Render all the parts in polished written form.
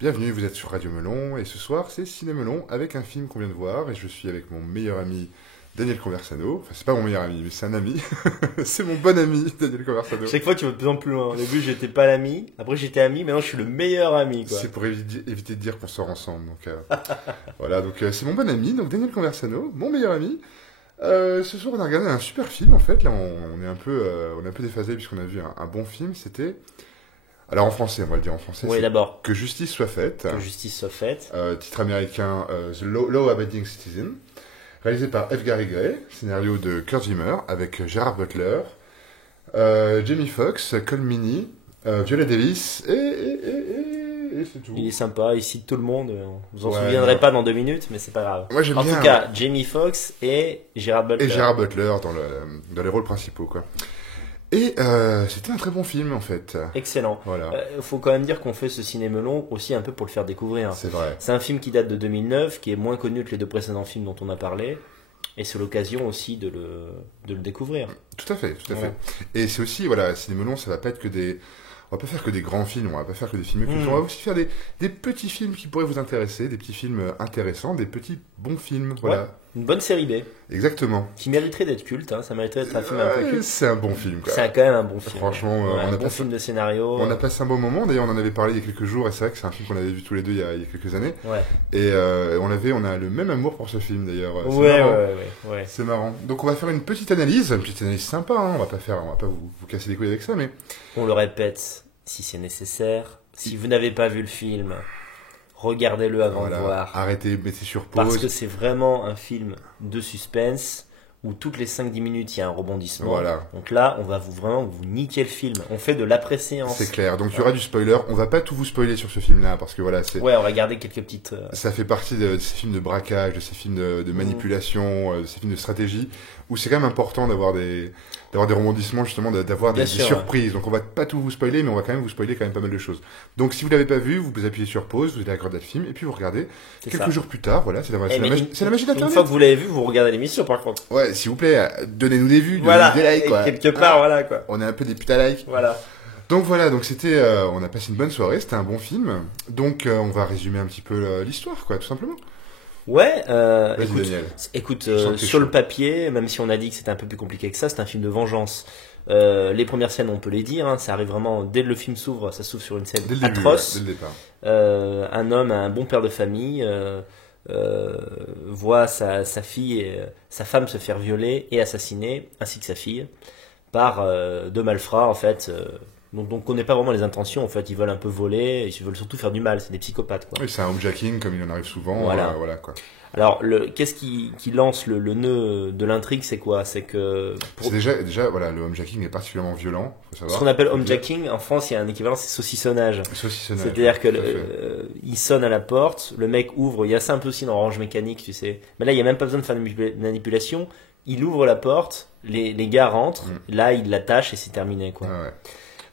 Bienvenue, vous êtes sur Radio Melon et ce soir c'est Ciné Melon avec un film qu'on vient de voir et je suis avec mon meilleur ami Daniel Conversano. Enfin, c'est pas mon meilleur ami, mais c'est un ami. C'est mon bon ami Daniel Conversano. Chaque fois tu vas de plus en plus loin. Au début j'étais pas l'ami, après j'étais ami, maintenant je suis le meilleur ami quoi. C'est pour éviter de dire qu'on sort ensemble. Donc voilà, donc c'est mon bon ami, donc Daniel Conversano, mon meilleur ami. Ce soir on a regardé un super film en fait. Là on est un peu déphasé puisqu'on a vu un bon film. C'était alors en français, on va le dire en français. Oui, c'est d'abord. Que justice soit faite. Que justice soit faite. Titre américain The Law Abiding Citizen. Réalisé par F. Gary Gray, scénario de Kurt Zimmer, avec Gerard Butler, Jamie Foxx, Colm Meaney, Viola Davis, et c'est tout. Il est sympa, il cite tout le monde. Vous en Ouais, souviendrez non. pas dans 2 minutes, mais c'est pas grave. Moi, j'aime En bien, tout cas, Jamie Foxx et Gerard Butler. Et Gerard Butler dans les rôles principaux, quoi. Et c'était un très bon film, en fait. Excellent. Voilà, Faut quand même dire qu'on fait ce ciné-melon aussi un peu pour le faire découvrir. c'est vrai. C'est un film qui date de 2009, qui est moins connu que les 2 précédents films dont on a parlé. Et c'est l'occasion aussi de le découvrir. Tout à fait, tout à Voilà. fait. Et c'est aussi, voilà, Ciné Melon, ça va pas être que des... On va pas faire que des grands films, on va pas faire que des films cultes, on va aussi faire des petits films qui pourraient vous intéresser, des petits films intéressants, des petits bons films, voilà. Ouais. Une bonne série B, Exactement. qui mériterait d'être culte, hein. Ça mériterait d'être un film un peu Ouais, culte. c'est un bon film, quoi. C'est quand même un bon film. Franchement, Ouais, on un a bon passé... film de scénario. On a passé un bon moment, d'ailleurs on en avait parlé il y a quelques jours, et c'est vrai que c'est un film qu'on avait vu tous les deux il y a quelques années, Ouais. et on a le même amour pour ce film d'ailleurs. C'est Ouais, marrant. ouais. C'est marrant. Donc on va faire une petite analyse sympa, hein. On va pas vous casser les couilles avec ça, mais On le répète, si c'est nécessaire. Si vous n'avez pas vu le film, regardez-le avant voilà, de voir. arrêtez, mettez sur Parce pause. que c'est vraiment un film de suspense où toutes les 5-10 minutes il y a un rebondissement. Voilà. Donc là, on va vraiment vous niquer le film. On fait de l'après-séance. C'est clair. Donc il y aura du spoiler. On va pas tout vous spoiler sur ce film-là parce que voilà, Ouais, on va garder quelques petites. ça fait partie de ces films de braquage, de ces films de manipulation, de ces films de stratégie, où c'est quand même important d'avoir des rebondissements, justement, d'avoir Bien des sûr, surprises. Donc on va pas tout vous spoiler, mais on va quand même vous spoiler quand même pas mal de choses. Donc si vous l'avez pas vu, vous appuyez sur pause, vous allez regarder le film, et puis vous regardez C'est quelques ça. jours plus tard. Voilà, c'est la Eh, mais magie Une d'Internet. fois que vous l'avez vu, vous regardez l'émission par contre. Ouais, s'il vous plaît, donnez-nous des vues, Voilà. donnez-nous des likes, Et quoi. quelque part, Hein, voilà quoi. on est un peu des putains likes. Voilà. Donc voilà, donc c'était, on a passé une bonne soirée, c'était un bon film. Donc on va résumer un petit peu l'histoire, quoi, tout simplement. Ouais, Vas-y, écoute, Daniel. écoute, Je sens que t'es sur chaud. le papier, même si on a dit que c'était un peu plus compliqué que ça, c'est un film de vengeance. Les premières scènes, on peut les dire, hein, ça arrive vraiment dès le film s'ouvre, ça s'ouvre sur une scène Dès le début, atroce. ouais, dès le départ. Un homme, un bon père de famille, voit sa fille, sa femme se faire violer et assassiner, ainsi que sa fille, par 2 malfrats en fait. Donc on connaît pas vraiment les intentions. En fait, ils veulent un peu voler, ils veulent surtout faire du mal. C'est des psychopathes quoi. Oui, c'est un homejacking comme il en arrive souvent. Voilà. Voilà quoi. Alors, qu'est-ce qui lance le nœud de l'intrigue, c'est quoi? C'est que C'est déjà, voilà, le homejacking est particulièrement violent, faut savoir. ce qu'on appelle Faut dire. homejacking, en France, il y a un équivalent, c'est saucissonnage. Saucissonnage. C'est-à-dire que tout à fait. il sonne à la porte, le mec ouvre, il y a ça un peu aussi dans Orange Mécanique, tu sais. Mais là, il n'y a même pas besoin de faire de manipulation. Il ouvre la porte, les gars rentrent, là, il l'attache et c'est terminé, quoi. Ouais.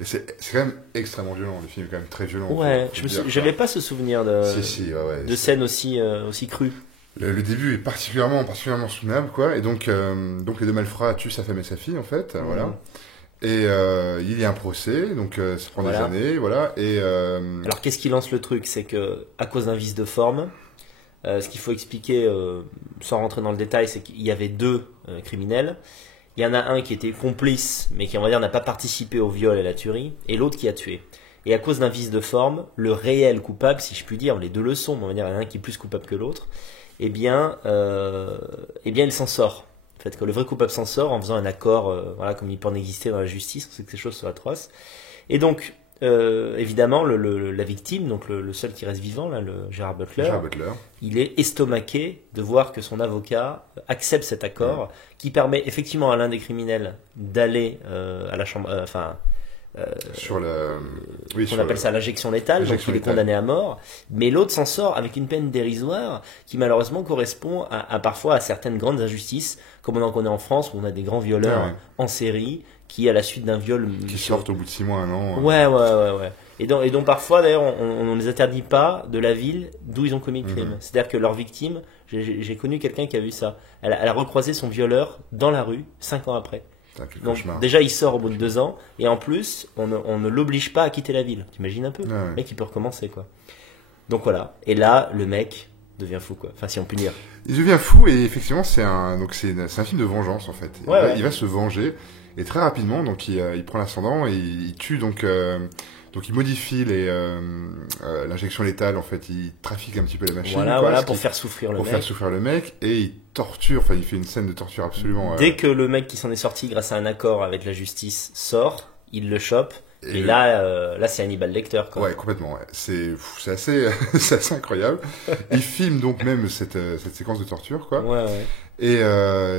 Et c'est quand même extrêmement violent, le film est quand même très violent. Ouais, faut dire, j'avais pas ce souvenir de Si, ouais. de scènes aussi crues. Le début est particulièrement soutenable, quoi. Et donc les 2 malfrats tuent sa femme et sa fille, en fait, voilà. Et il y a un procès, donc ça prend Voilà. des années, voilà. Et Alors, qu'est-ce qui lance le truc? C'est que, à cause d'un vice de forme, ce qu'il faut expliquer, sans rentrer dans le détail, c'est qu'il y avait 2 criminels. Il y en a un qui était complice, mais qui, on va dire, n'a pas participé au viol et à la tuerie, et l'autre qui a tué. Et à cause d'un vice de forme, le réel coupable, si je puis dire, les 2 le sont, mais on va dire, il y en a un qui est plus coupable que l'autre, eh bien, il s'en sort. En fait, que le vrai coupable s'en sort en faisant un accord, voilà, comme il peut en exister dans la justice, on sait que ces choses sont atroces. Et donc, évidemment, la victime, donc le seul qui reste vivant, là, le Gerard Butler, il est estomaqué de voir que son avocat accepte cet accord qui permet effectivement à l'un des criminels d'aller à la chambre, sur le... Oui, on appelle ça l'injection létale, donc L'injection il est létale. condamné à mort, mais l'autre s'en sort avec une peine dérisoire qui malheureusement correspond à parfois à certaines grandes injustices, comme on en connaît en France où on a des grands violeurs Ouais. en série qui, à la suite d'un viol... qui sortent au bout de 6 mois, 1 an. Ouais. Et donc parfois, d'ailleurs, on ne les interdit pas de la ville d'où ils ont commis le crime. C'est-à-dire que leur victime, j'ai connu quelqu'un qui a vu ça. Elle a recroisé son violeur dans la rue 5 ans après. Putain, quel Donc cauchemar. déjà, il sort au bout de 2 ans, et en plus, on ne l'oblige pas à quitter la ville. T'imagines un peu? Ouais. Le mec, il peut recommencer, quoi. Donc voilà. Et là, le mec devient fou, quoi. Enfin, si on peut dire. Il devient fou et effectivement c'est un film de vengeance en fait. Ouais. Il va se venger et très rapidement donc il prend l'ascendant et il tue donc il modifie l'injection létale en fait, il trafique un petit peu la machine. Voilà, pour faire souffrir le mec. Pour faire souffrir le mec et il torture, enfin il fait une scène de torture absolument. Dès que le mec qui s'en est sorti grâce à un accord avec la justice sort, il le chope. Et là, c'est Hannibal Lecter, quoi. Ouais, complètement. Ouais. C'est assez, c'est assez incroyable. Il filme donc même cette séquence de torture, quoi. Ouais. Et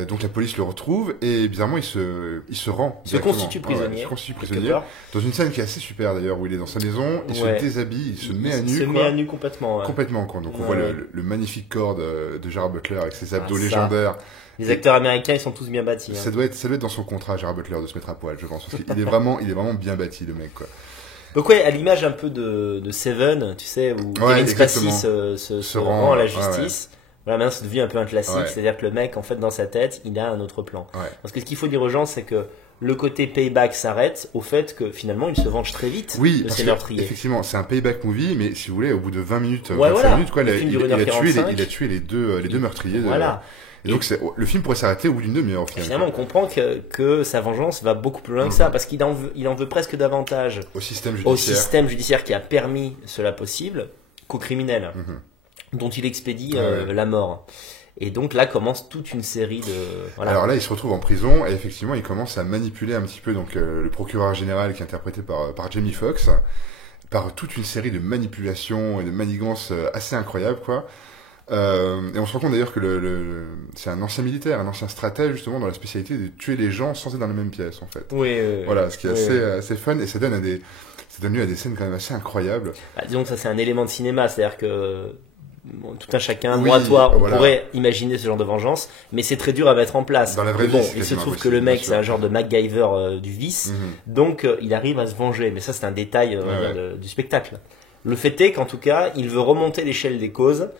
donc la police le retrouve et bizarrement il se rend. Il se constitue prisonnier. Il se constitue prisonnier. Dans une scène qui est assez super d'ailleurs où il est dans sa maison, il se déshabille, il se met à nu. Il se met à nu complètement. Ouais. Complètement, quoi. Donc on voit le magnifique corps de Gerard Butler avec ses abdos légendaires. Les acteurs américains, ils sont tous bien bâtis. Ça doit être dans son contrat, Gerard Butler, de se mettre à poil, je pense. Parce qu'il est vraiment bien bâti, le mec, quoi. Donc ouais, à l'image un peu de Seven, tu sais, où Kevin Spacey se rend à la justice. Ouais. Voilà, maintenant c'est devenu un peu un classique, c'est-à-dire que le mec, en fait, dans sa tête, il a un autre plan. Ouais. Parce que ce qu'il faut dire aux gens, c'est que le côté payback s'arrête au fait que finalement il se venge très vite de ses meurtriers. Effectivement, c'est un payback movie, mais si vous voulez, au bout de 20 minutes, minutes, quoi, il a tué les deux meurtriers. Voilà. Et donc le film pourrait s'arrêter au bout d'une demi-heure. Finalement, on comprend que sa vengeance va beaucoup plus loin que ça, parce qu'il en veut presque davantage au système judiciaire qui a permis cela possible qu'aux criminels, dont il expédie la mort. Et donc là commence toute une série de... Voilà. Alors là, il se retrouve en prison et effectivement, il commence à manipuler un petit peu donc le procureur général qui est interprété par Jamie Foxx, par toute une série de manipulations et de manigances assez incroyables, quoi. Et on se rend compte d'ailleurs que c'est un ancien militaire, un ancien stratège justement dans la spécialité de tuer les gens sans être dans la même pièce en fait. Voilà, ce qui est assez fun et ça donne lieu à des scènes quand même assez incroyables. Disons que ça c'est un élément de cinéma, c'est-à-dire que tout un chacun, moi, toi, on pourrait imaginer ce genre de vengeance, mais c'est très dur à mettre en place. Dans la vraie vie, il se trouve que le mec, c'est un genre de MacGyver du vice, donc il arrive à se venger. Mais ça, c'est un détail du spectacle. Le fait est qu'en tout cas, il veut remonter l'échelle des causes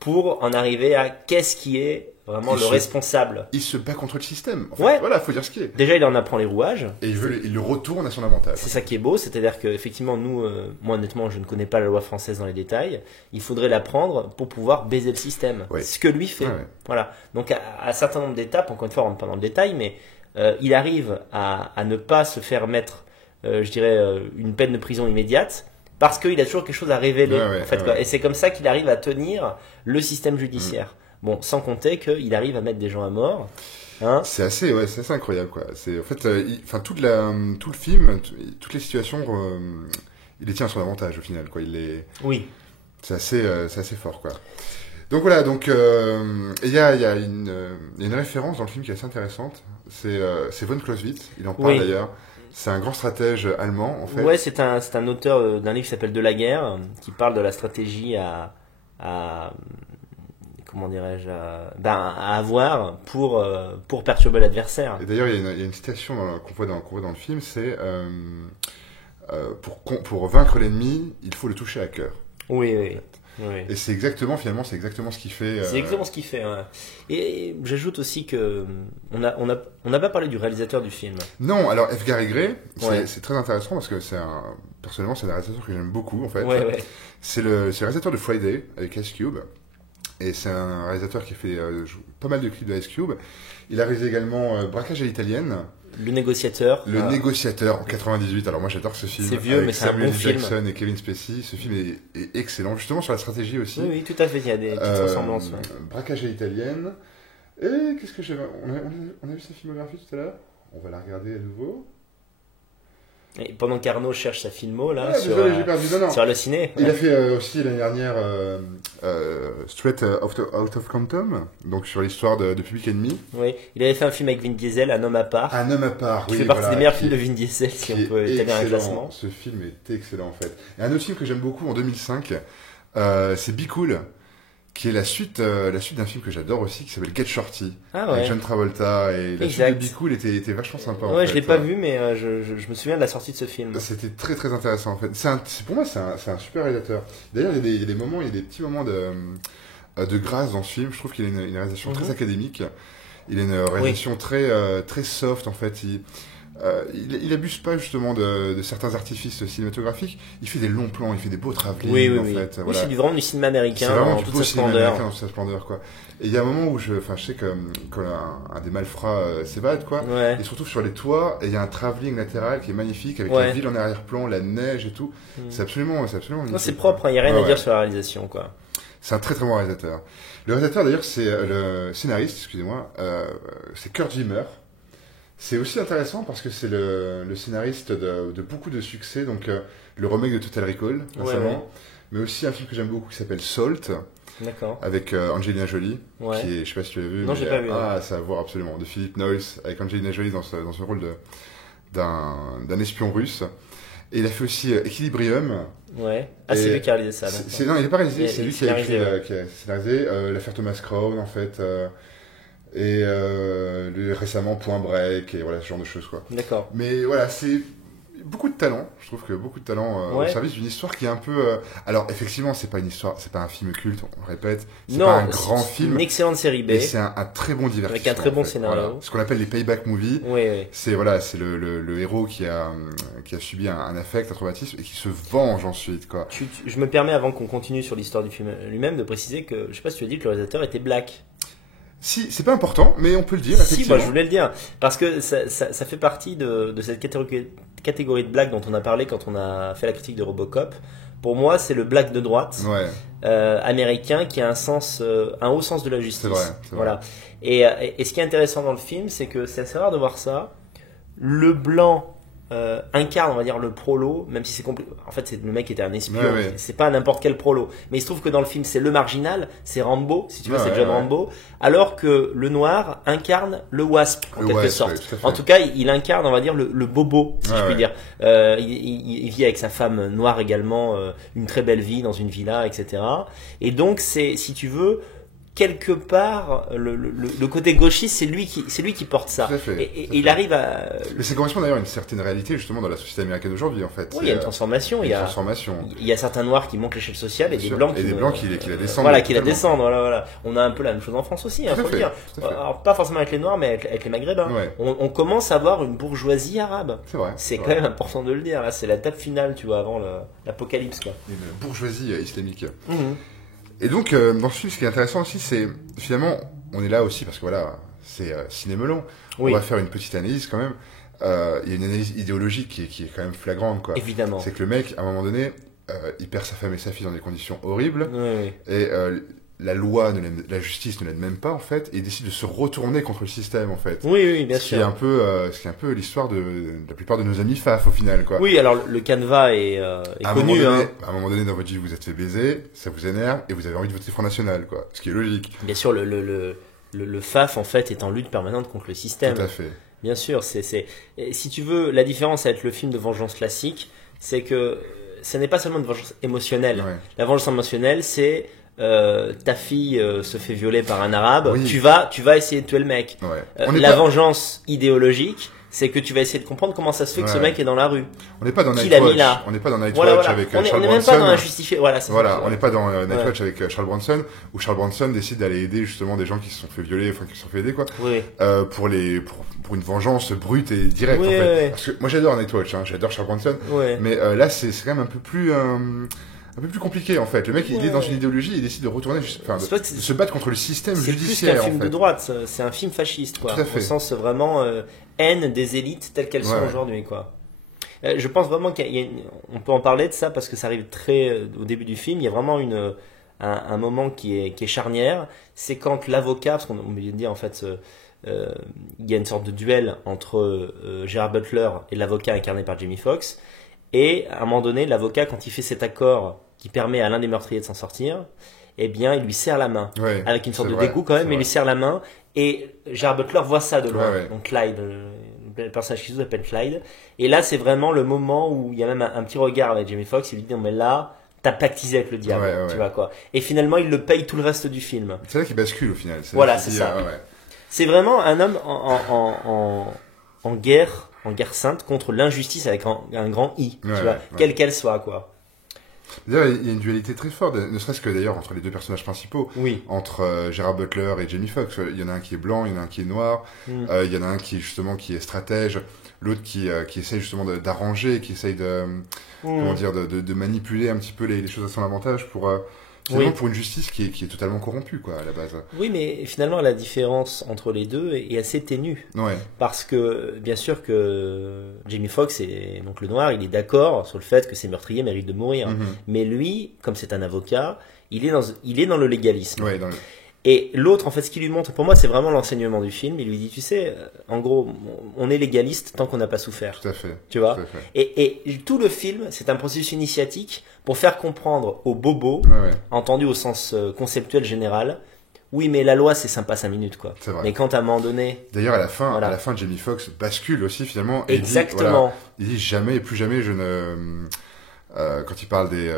pour en arriver à qu'est-ce qui est vraiment le responsable. Il se bat contre le système. En fait. Voilà, faut dire ce qui est. Déjà, il en apprend les rouages. Et il le retourne à son avantage. C'est ça qui est beau, c'est-à-dire qu'effectivement, nous, moi honnêtement, je ne connais pas la loi française dans les détails. Il faudrait l'apprendre pour pouvoir baiser le système. Ce que lui fait. Voilà. Donc, à un certain nombre d'étapes, encore une fois, on rentre pas dans le détail, mais il arrive à ne pas se faire mettre, je dirais, une peine de prison immédiate. Parce qu'il a toujours quelque chose à révéler. Et c'est comme ça qu'il arrive à tenir le système judiciaire. Bon, sans compter qu'il arrive à mettre des gens à mort. Hein. C'est assez incroyable, quoi. C'est en fait, tout le film, toutes les situations, il les tient à son avantage au final, quoi. C'est assez fort, quoi. Donc voilà, il y a une référence dans le film qui est assez intéressante. C'est von Clausewitz. Il en parle d'ailleurs. C'est un grand stratège allemand, en fait. Ouais, c'est un auteur d'un livre qui s'appelle De la guerre, qui parle de la stratégie à comment dirais-je, à avoir pour perturber l'adversaire. Et d'ailleurs, il y a une citation qu'on voit dans le film, c'est pour vaincre l'ennemi, il faut le toucher à cœur. Oui. Et c'est exactement ce qu'il fait. C'est exactement ce qu'il fait. Ouais. Et j'ajoute aussi que on n'a pas parlé du réalisateur du film. Non, alors Edgar Egret, c'est très intéressant parce que personnellement, c'est un réalisateur que j'aime beaucoup en fait. C'est le réalisateur de Friday avec Ice Cube. Et c'est un réalisateur qui a fait pas mal de clips de Ice Cube. Il a réalisé également Braquage à l'italienne. Le négociateur. Le négociateur en 98. Alors moi j'adore ce film. C'est vieux, mais c'est un bon film. Jackson et Kevin Spacey. Ce film est excellent, justement sur la stratégie aussi. Oui, tout à fait. Il y a des petites ressemblances. Braquage à l'italienne. Et qu'est-ce que j'avais on a vu sa filmographie tout à l'heure. On va la regarder à nouveau. Et pendant qu'Arnaud cherche sa filmo là sur Allociné. Il a fait aussi l'année dernière Straight Out of Compton, donc sur l'histoire de Public Enemy. Oui, il avait fait un film avec Vin Diesel, Un homme à part. Un homme à part, qui fait partie des meilleurs films de Vin Diesel, si on peut établir un classement. Ce film est excellent en fait. Et un autre film que j'aime beaucoup en 2005, c'est Be Cool, qui est la suite d'un film que j'adore aussi, qui s'appelle Get Shorty, avec John Travolta, et la suite de Be Cool était vachement sympa. Ouais, je l'ai pas vu, mais je me souviens de la sortie de ce film. C'était très très intéressant en fait. Pour moi, c'est un super réalisateur. D'ailleurs, il y a des petits moments de grâce dans ce film. Je trouve qu'il a une réalisation très académique. Il a une réalisation très très soft en fait. il abuse pas justement de certains artifices cinématographiques. Il fait des longs plans, il fait des beaux travelling Oui, en oui. fait. Oui, Voilà. c'est vraiment du cinéma américain C'est vraiment en du toute beau sa cinéma splendeur. américain dans toute sa splendeur quoi. Et il y a un moment où je sais que quand un des malfrats s'évade quoi, Ouais. il se retrouve sur les toits et il y a un travelling latéral qui est magnifique avec Ouais. la ville en arrière-plan, la neige et tout. Mm. C'est absolument Non, magnifique. c'est propre, il n'y a rien Ouais, à dire ouais. sur la réalisation, quoi. C'est un très très bon réalisateur. Le réalisateur d'ailleurs c'est le scénariste, excusez-moi, c'est Kurt Zimmer. C'est aussi intéressant parce que c'est le scénariste de beaucoup de succès, donc le remake de Total Recall récemment, Ouais. mais aussi un film que j'aime beaucoup qui s'appelle Salt D'accord. avec Angelina Jolie, Ouais. qui est, je sais pas si tu l'as vu, Non, mais, j'ai pas vu, ah ça à voir absolument, de Philip Noyce avec Angelina Jolie dans ce rôle d'un espion russe. Et il a fait aussi Equilibrium. Ouais. Ah, c'est Et lui qui a réalisé ça. donc. Non, il n'est pas réalisé, Il- c'est il lui qui a écrit, scénarisé, qui a scénarisé l'affaire Thomas Crown en fait, et récemment Point Break et voilà ce genre de choses quoi. D'accord. Mais voilà, c'est beaucoup de talent. Je trouve que beaucoup de talent Ouais. au service d'une histoire qui est un peu. Alors effectivement, c'est pas une histoire, c'est pas un film culte, on le répète. C'est Non, pas un grand c'est film. une excellente série B. Mais c'est un très bon divertissement. Avec un très bon en fait. scénario. Voilà. Ce qu'on appelle les payback movies. Oui, oui. C'est voilà, c'est le héros qui a subi un affect, un traumatisme et qui se venge ensuite quoi. Je me permets, avant qu'on continue sur l'histoire du film lui-même, de préciser que, je sais pas si tu as dit que le réalisateur était black. Si, c'est pas important, mais on peut le dire Si, effectivement. moi je voulais le dire. Parce que ça fait partie de cette catégorie de black dont on a parlé quand on a fait la critique de Robocop. Pour moi, c'est le black de droite Ouais, américain qui a un haut sens de la justice. c'est vrai. C'est vrai. Voilà. Et ce qui est intéressant dans le film, c'est que c'est assez rare de voir ça. Le blanc incarne, on va dire, le prolo, même si c'est compliqué. En fait, le mec était un espion. Ouais, ouais. C'est pas n'importe quel prolo. Mais il se trouve que dans le film, c'est le marginal, c'est Rambo, si tu veux, Ouais, c'est John ouais. Rambo. Alors que le noir incarne le wasp, en Le quelque wasp, sorte. ouais, tout à fait. En tout cas, il incarne, on va dire, le bobo, si Ouais, je puis ouais. dire. Il vit avec sa femme noire également, une très belle vie dans une villa, etc. Et donc, si tu veux, quelque part, le côté gauchiste, c'est lui qui porte ça. Tout à fait, Et tout à il fait. arrive à. Mais ça correspond d'ailleurs à une certaine réalité justement dans la société américaine d'aujourd'hui en fait. Oui, il y a une transformation. une Il y a, transformation. il y a certains noirs qui montent l'échelle sociale et Bien des sûr. blancs Et qui des ne- blancs qui la descendent. Voilà, qui la totalement. descendent. Voilà. On a un peu la même chose en France aussi, Tout à faut le fait, dire. tout à fait. Alors, pas forcément avec les noirs, mais avec les maghrébins. Ouais. On commence à avoir une bourgeoisie arabe. C'est vrai. C'est quand vrai. même important de le dire. Là, c'est la table finale, tu vois, avant l'apocalypse, quoi. Une bourgeoisie islamique. Mhm. Et donc dans ce film, ce qui est intéressant aussi, c'est finalement, on est là aussi parce que voilà, c'est Ciné-Melon. Oui. On va faire une petite analyse quand même. Il y a une analyse idéologique qui est quand même flagrante quoi. Évidemment. C'est que le mec, à un moment donné, il perd sa femme et sa fille dans des conditions horribles. Oui, oui. Et la loi, la justice ne l'aide même pas en fait, et il décide de se retourner contre le système en fait. Oui, oui, bien Ce qui est sûr. ce qui est un peu l'histoire de la plupart de nos amis FAF au final quoi. Oui, alors le canevas est À un connu. moment donné, Hein. à un moment donné dans votre vie, vous êtes fait baiser, ça vous énerve et vous avez envie de voter Front National quoi. Ce qui est logique. Bien sûr, le FAF, en fait, est en lutte permanente contre le système. Tout à fait. Bien sûr, et si tu veux, la différence avec le film de vengeance classique, c'est que ce n'est pas seulement une vengeance émotionnelle. Ouais. La vengeance émotionnelle, c'est ta fille se fait violer par un arabe, Oui. tu vas essayer de tuer le mec. Ouais. On n'est La pas, vengeance idéologique, c'est que tu vas essayer de comprendre comment ça se fait que ce Ouais. mec est dans la rue. on n'est pas dans Qui l'a mis Nightwatch. là On n'est pas dans Nightwatch Voilà, voilà. avec On Charles n'est même Bronson. pas dans la justifiée. Voilà, c'est Voilà, ça. on n'est pas dans Nightwatch avec Charles Bronson, où Charles Bronson décide d'aller aider justement des gens qui se sont fait violer, enfin qui se sont fait aider quoi, Oui, pour une vengeance brute et directe Oui, en fait. oui. Parce que moi j'adore Nightwatch, hein, j'adore Charles Bronson, oui. mais là c'est quand même un peu plus compliqué en fait. Le mec il est Ouais. dans une idéologie, il décide de retourner, enfin C'est vrai de que se battre contre le système C'est plus judiciaire qu'un en film fait. de droite, c'est un film fasciste, quoi. Tout à fait. Au sens vraiment haine des élites telles qu'elles sont Ouais. aujourd'hui, quoi. Je pense vraiment on peut en parler de ça parce que ça arrive très au début du film. Il y a vraiment un moment qui est charnière. C'est quand l'avocat, parce qu'on vient de dire en fait, il y a une sorte de duel entre Gerard Butler et l'avocat incarné par Jamie Foxx. Et à un moment donné, l'avocat, quand il fait cet accord qui permet à l'un des meurtriers de s'en sortir, eh bien, il lui serre la main. Ouais, Avec une sorte c'est de vrai, dégoût quand même, c'est mais il lui vrai. serre la main. Et Gerard Butler voit ça de loin. Ouais, ouais. Donc Clyde, le personnage qui s'appelle Clyde. Et là, c'est vraiment le moment où il y a même un petit regard avec Jamie Foxx. Il lui dit, non mais là, t'as pactisé avec le diable. Ouais, ouais. Tu vois quoi. Et finalement, il le paye tout le reste du film. C'est là qu'il bascule au final. Voilà, là qu'il c'est dit, ça. ouais. C'est vraiment un homme en guerre sainte contre l'injustice avec un grand I, tu Ouais, vois, ouais. quelle qu'elle soit, quoi. D'ailleurs, il y a une dualité très forte, ne serait-ce que d'ailleurs entre les deux personnages principaux, Oui. entre Gerard Butler et Jamie Foxx. Il y en a un qui est blanc, il y en a un qui est noir, il y en a un qui justement qui est stratège, l'autre qui essaye justement d'arranger, qui essaye comment dire, de manipuler un petit peu les choses à son avantage c'est vraiment pour une justice qui est totalement corrompue, quoi, à la base. Oui, mais finalement, la différence entre les deux est assez ténue. Ouais. Parce que, bien sûr que Jamie Foxx, donc le noir, il est d'accord sur le fait que ces meurtriers méritent de mourir. Mais lui, comme c'est un avocat, il est dans le légalisme. Ouais, Et l'autre, en fait, ce qu'il lui montre, pour moi, c'est vraiment l'enseignement du film. Il lui dit, tu sais, en gros, on est légaliste tant qu'on n'a pas souffert. Tout à fait. Tu vois? Tout à fait. Et tout le film, c'est un processus initiatique pour faire comprendre aux bobos, entendu au sens conceptuel général, oui, mais la loi, c'est sympa 5 minutes, quoi. C'est vrai. Mais quand à un moment donné... D'ailleurs, à la fin, Jamie Foxx bascule aussi, finalement. Et Exactement. Il dit jamais et plus jamais je ne... quand il parle des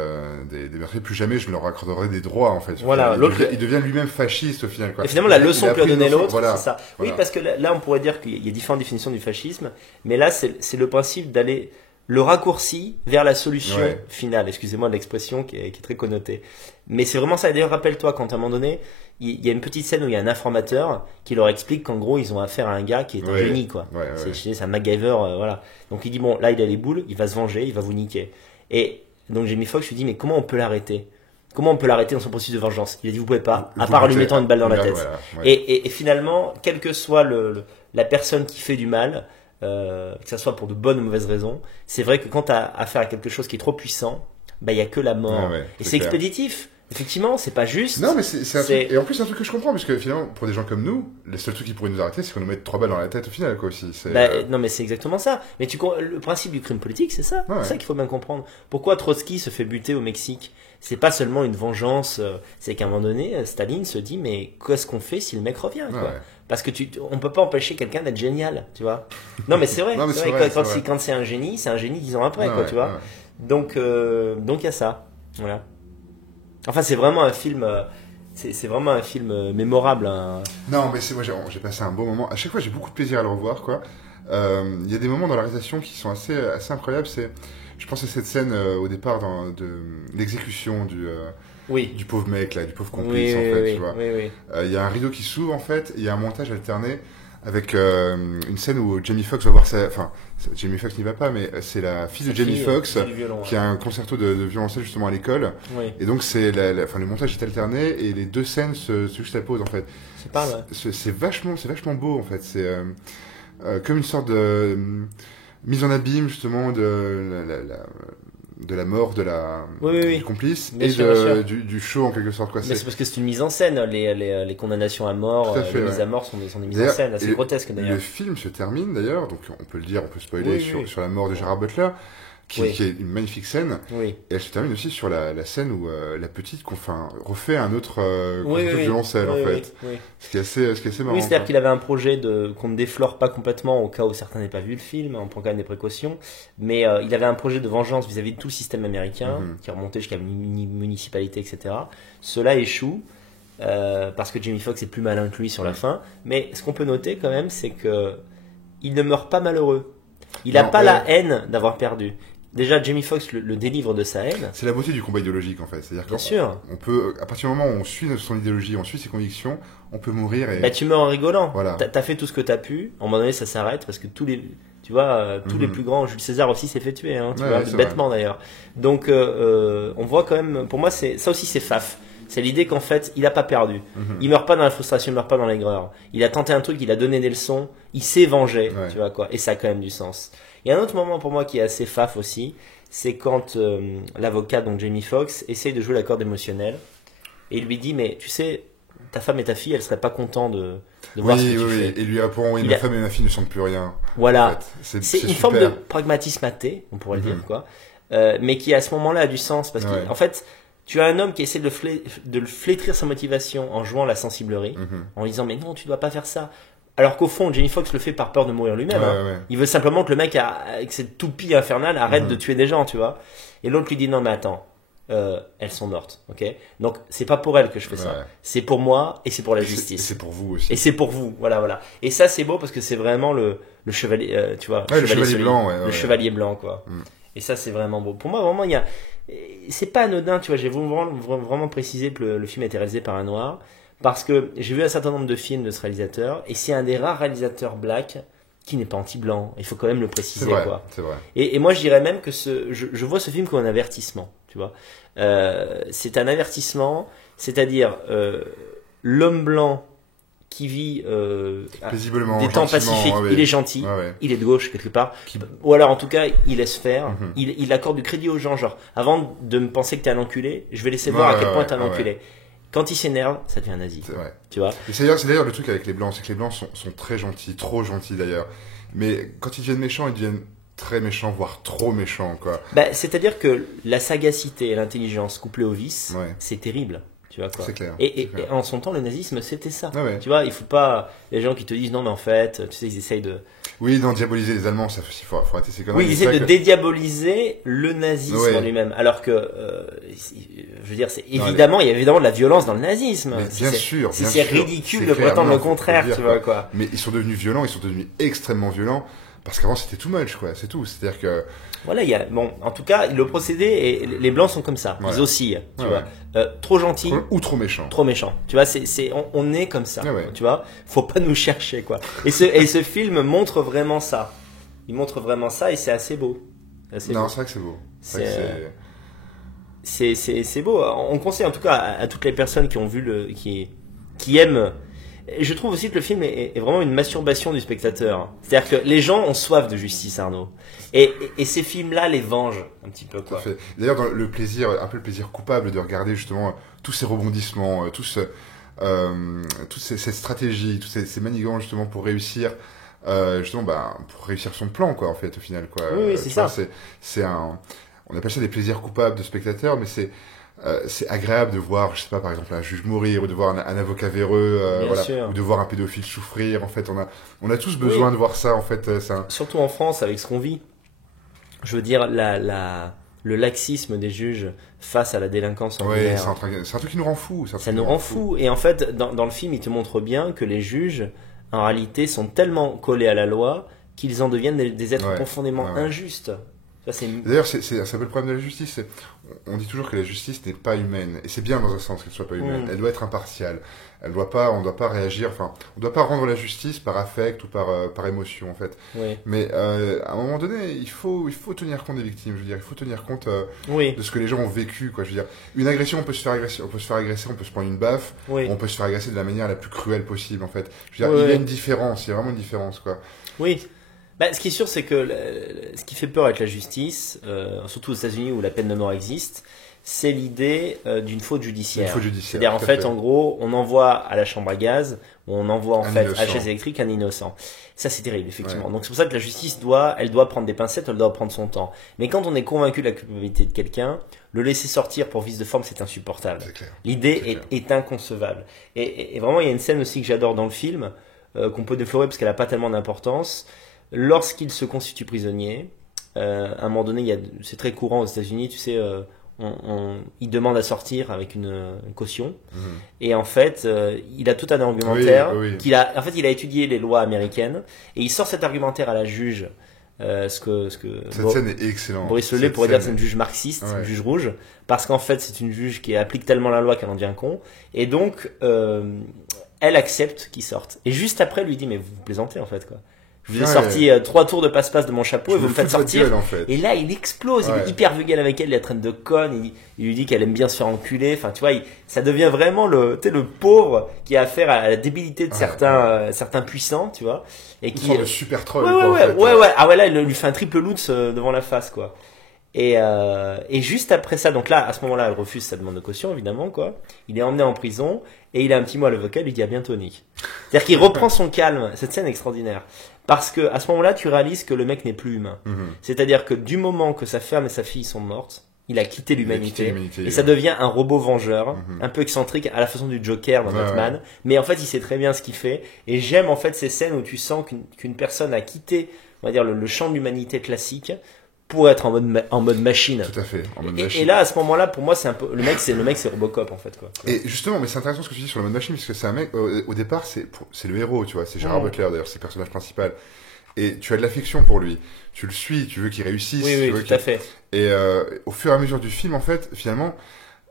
meurtriers, plus jamais je ne leur accorderai des droits, en fait. Voilà, il devient lui-même fasciste, au final, quoi. Et finalement, la leçon que lui a donnée l'autre, voilà. c'est ça. Voilà. Oui, parce que là, on pourrait dire qu'il y a différentes définitions du fascisme, mais là, c'est le principe d'aller le raccourci vers la solution finale. Excusez-moi de l'expression qui est très connotée. Mais c'est vraiment ça. Et d'ailleurs, rappelle-toi, quand à un moment donné, il y a une petite scène où il y a un informateur qui leur explique qu'en gros, ils ont affaire à un gars qui est un génie, quoi. C'est un MacGyver, voilà. Donc il dit, bon, là, il a les boules, il va se venger, il va vous niquer. Et donc Jamie Foxx lui dit, mais comment on peut l'arrêter? Comment on peut l'arrêter dans son processus de vengeance? Il a dit, vous pouvez pas, à part en lui mettant une balle dans la tête. Et finalement, quelle que soit la personne qui fait du mal, que ça soit pour de bonnes ou mauvaises raisons, c'est vrai que quand tu as affaire à quelque chose qui est trop puissant, bah il y a que la mort. Et c'est expéditif. Effectivement, c'est pas juste. Non, mais c'est un truc. Et en plus, c'est un truc que je comprends, parce que finalement, pour des gens comme nous, le seul truc qui pourrait nous arrêter, c'est qu'on nous mette 3 balles dans la tête au final, quoi, aussi. Non, mais c'est exactement ça. Mais le principe du crime politique, c'est ça. C'est ça qu'il faut bien comprendre. Pourquoi Trotsky se fait buter au Mexique? C'est pas seulement une vengeance, c'est qu'à un moment donné, Staline se dit, mais qu'est-ce qu'on fait si le mec revient, quoi? Parce que on peut pas empêcher quelqu'un d'être génial, tu vois. Non, mais c'est vrai. Non, mais c'est vrai. Quand c'est un génie 10 ans après, quoi, tu vois. Donc, il y a ça. Voilà. Enfin, c'est vraiment un film. C'est vraiment un film mémorable. Hein. Non, mais moi, j'ai passé un bon moment. À chaque fois, j'ai beaucoup de plaisir à le revoir, quoi. Il y a des moments dans la réalisation qui sont assez incroyables. Je pense à cette scène au départ de l'exécution du pauvre mec là, du pauvre complice, en fait, tu vois. Il y a un rideau qui s'ouvre, en fait, et il y a un montage alterné avec une scène où Jamie Foxx va voir Jamie Foxx n'y va pas, mais c'est la fille de Jamie Foxx qui a un concerto de violoncelle justement à l'école. Et donc le montage est alterné et les deux scènes se juxtaposent, en fait. C'est vachement beau, en fait. C'est comme une sorte de mise en abîme justement de la mort du complice du show, en quelque sorte, quoi. Mais c'est parce que c'est une mise en scène. Les condamnations à mort, les mises à mort sont des mises en scène assez grotesques, d'ailleurs. Le film se termine d'ailleurs, donc on peut le dire, on peut spoiler sur la mort de Gerard Butler, qui est une magnifique scène. Et elle se termine aussi sur la scène où la petite refait un autre de violoncelle, en fait. Ce qui est assez marrant. Oui, c'est-à-dire qu'il avait un projet qu'on ne déflore pas complètement au cas où certains n'aient pas vu le film, on prend quand même des précautions, mais il avait un projet de vengeance vis-à-vis de tout le système américain, qui remontait jusqu'à une municipalité, etc. Cela échoue, parce que Jamie Foxx est plus malin que lui sur la fin, mais ce qu'on peut noter quand même, c'est que il ne meurt pas malheureux. Il n'a pas la haine d'avoir perdu. Déjà, Jamie Foxx le délivre de sa haine. C'est la beauté du combat idéologique, en fait. C'est-à-dire Bien sûr. On peut, à partir du moment où on suit son idéologie, on suit ses convictions, on peut mourir et... tu meurs en rigolant. Voilà. T'as fait tout ce que t'as pu. À un moment donné, ça s'arrête parce que tous les plus grands, Jules César aussi s'est fait tuer, hein, bêtement d'ailleurs. Donc, on voit quand même, pour moi, ça aussi c'est faf. C'est l'idée qu'en fait, il a pas perdu. Il meurt pas dans la frustration, il meurt pas dans l'aigreur. Il a tenté un truc, il a donné des leçons, il s'est vengé, tu vois quoi. Et ça a quand même du sens. Il y a un autre moment pour moi qui est assez faf aussi, c'est quand l'avocat, donc Jamie Foxx, essaye de jouer la corde émotionnelle et il lui dit, mais tu sais, ta femme et ta fille, elles seraient pas contentes de voir ce que tu fais. Et lui répond, ma femme et ma fille ne sentent plus rien. Voilà. En fait. C'est une forme de pragmatisme athée, on pourrait le dire, quoi. Mais qui à ce moment-là a du sens parce qu'en fait, tu as un homme qui essaie de le flétrir sa motivation en jouant la sensiblerie, en disant, mais non, tu dois pas faire ça. Alors qu'au fond, Jamie Foxx le fait par peur de mourir lui-même. Il veut simplement que le mec, avec cette toupie infernale, arrête de tuer des gens, tu vois. Et l'autre lui dit, non mais attends, elles sont mortes, ok. Donc c'est pas pour elles que je fais ça. C'est pour moi et c'est pour la justice. Et c'est pour vous aussi. Et c'est pour vous, voilà. Et ça c'est beau parce que c'est vraiment le chevalier, tu vois, le chevalier blanc, le chevalier blanc, quoi. Et ça, c'est vraiment beau. Pour moi, vraiment, c'est pas anodin, tu vois. J'ai vraiment précisé que le film a été réalisé par un noir. Parce que j'ai vu un certain nombre de films de ce réalisateur. Et c'est un des rares réalisateurs black qui n'est pas anti-blanc. Il faut quand même le préciser, quoi. C'est vrai. Et moi, je dirais même que je vois ce film comme un avertissement, tu vois. C'est un avertissement, c'est-à-dire l'homme blanc qui vit paisiblement, des temps pacifiques, il est gentil, il est de gauche quelque part, ou alors en tout cas il laisse faire, il accorde du crédit aux gens, genre avant de me penser que t'es un enculé, je vais laisser voir à quel point t'es un enculé. Quand il s'énerve, ça devient nazi. C'est vrai. Tu vois. Et c'est d'ailleurs le truc avec les blancs, c'est que les blancs sont très gentils, trop gentils d'ailleurs. Mais quand ils deviennent méchants, ils deviennent très méchants, voire trop méchants, quoi. C'est-à-dire que la sagacité et l'intelligence couplées au vice, c'est terrible. Tu vois, quoi. C'est clair. Et en son temps, le nazisme, c'était ça. Ouais. Tu vois, il faut pas les gens qui te disent non, mais en fait, tu sais, ils essayent de. Oui, diaboliser les Allemands, ça faut arrêter ces conneries. Oui, ils essaient de dédiaboliser le nazisme en lui-même. Alors que, je veux dire, il y a évidemment de la violence dans le nazisme. Bien sûr. C'est ridicule de prétendre le contraire, tu vois, quoi. Mais ils sont devenus violents, ils sont devenus extrêmement violents. Parce qu'avant c'était too much, quoi, c'est tout. C'est-à-dire que. Voilà, en tout cas, le procédé, et les blancs sont comme ça, ils oscillent, tu vois. Trop gentils. Ou trop méchants. Trop méchants. Tu vois, on est comme ça, tu vois. Faut pas nous chercher, quoi. Et ce film montre vraiment ça. Il montre vraiment ça et c'est assez beau. C'est vrai que c'est beau. C'est beau. On conseille en tout cas à toutes les personnes qui ont vu qui aiment. Et je trouve aussi que le film est vraiment une masturbation du spectateur. C'est-à-dire que les gens ont soif de justice, Arnaud. Et ces films-là les vengent un petit peu, quoi. Tout à fait. D'ailleurs, dans le plaisir, un peu le plaisir coupable de regarder justement tous ces rebondissements, toutes ces stratégies, toutes ces manigances justement pour réussir, pour réussir son plan, quoi, en fait, au final, quoi. Oui, c'est ça. On appelle ça des plaisirs coupables de spectateurs, mais c'est agréable de voir, je sais pas, par exemple, un juge mourir, ou de voir un avocat véreux, ou de voir un pédophile souffrir. En fait, on a tous besoin de voir ça, en fait. Surtout en France, avec ce qu'on vit. Je veux dire, le laxisme des juges face à la délinquance en c'est un truc qui nous rend fous. Ça nous rend fous. Et en fait, dans le film, il te montre bien que les juges, en réalité, sont tellement collés à la loi qu'ils en deviennent des êtres profondément injustes. D'ailleurs, c'est un peu le problème de la justice. On dit toujours que la justice n'est pas humaine. Et c'est bien dans un sens qu'elle soit pas humaine. Elle doit être impartiale. On doit pas réagir, on doit pas rendre la justice par affect ou par émotion, en fait. Oui. Mais, à un moment donné, il faut tenir compte des victimes. Je veux dire, il faut tenir compte, de ce que les gens ont vécu, quoi. Je veux dire, une agression, on peut se faire agresser, on peut se prendre une baffe, on peut se faire agresser de la manière la plus cruelle possible, en fait. Je veux dire, il y a une différence, il y a vraiment une différence, quoi. Oui. Ce qui est sûr, c'est que ce qui fait peur avec la justice, surtout aux États-Unis où la peine de mort existe, c'est l'idée d'une faute judiciaire. C'est-à-dire, en fait, en gros, on envoie à la chambre à gaz, ou on envoie à la chaise électrique un innocent. Ça, c'est terrible, effectivement. Donc, c'est pour ça que la justice doit prendre des pincettes, elle doit prendre son temps. Mais quand on est convaincu de la culpabilité de quelqu'un, le laisser sortir pour vice de forme, c'est insupportable. L'idée est inconcevable. Et vraiment, il y a une scène aussi que j'adore dans le film, qu'on peut déflorer parce qu'elle n'a pas tellement d'importance. Lorsqu'il se constitue prisonnier, à un moment donné, c'est très courant aux États-Unis, tu sais, il demande à sortir avec une caution. Et en fait, il a tout un argumentaire qu'il a. En fait, il a étudié les lois américaines et il sort cet argumentaire à la juge. Cette scène est excellente. Boris Lelay pourrait dire que c'est une juge marxiste, une juge rouge, parce qu'en fait, c'est une juge qui applique tellement la loi qu'elle en devient con. Et donc, elle accepte qu'il sorte. Et juste après, elle lui dit, mais vous plaisantez en fait, quoi. Je vous ai sorti 3 tours de passe-passe de mon chapeau et vous me faites sortir. Gueule, en fait. Et là, il explose. Il est hyper vulgaire avec elle. Il la traite de conne. Il lui dit qu'elle aime bien se faire enculer. Enfin, tu vois, ça devient vraiment le pauvre qui a affaire à la débilité de certains puissants, tu vois. Et qui est le super troll. Ouais. Ah ouais, là, il lui fait un triple lutz devant la face, quoi. Et juste après ça, donc là, à ce moment-là, elle refuse sa demande de caution, évidemment, quoi. Il est emmené en prison et il a un petit mot à l'avocat. Il lui dit à bientôt, Nick. C'est-à-dire qu'il reprend son calme. Cette scène est extraordinaire. Parce que à ce moment-là, tu réalises que le mec n'est plus humain. C'est-à-dire que du moment que sa femme et sa fille sont mortes, il a quitté l'humanité et ça devient un robot vengeur, un peu excentrique à la façon du Joker dans Batman. Mais en fait, il sait très bien ce qu'il fait. Et j'aime en fait ces scènes où tu sens qu'une personne a quitté, on va dire, le champ de l'humanité classique pour être en mode machine. Tout à fait, en mode machine. Et là, à ce moment-là, pour moi, c'est un peu le mec, c'est Robocop en fait, quoi. Et justement, mais c'est intéressant ce que tu dis sur le mode machine, parce que c'est un mec au départ, c'est le héros, tu vois, c'est Gérard Butler d'ailleurs, c'est le personnage principal. et tu as de l'affection pour lui. Tu le suis, tu veux qu'il réussisse. Oui, tu veux tout à fait. Et au fur et à mesure du film, en fait, finalement,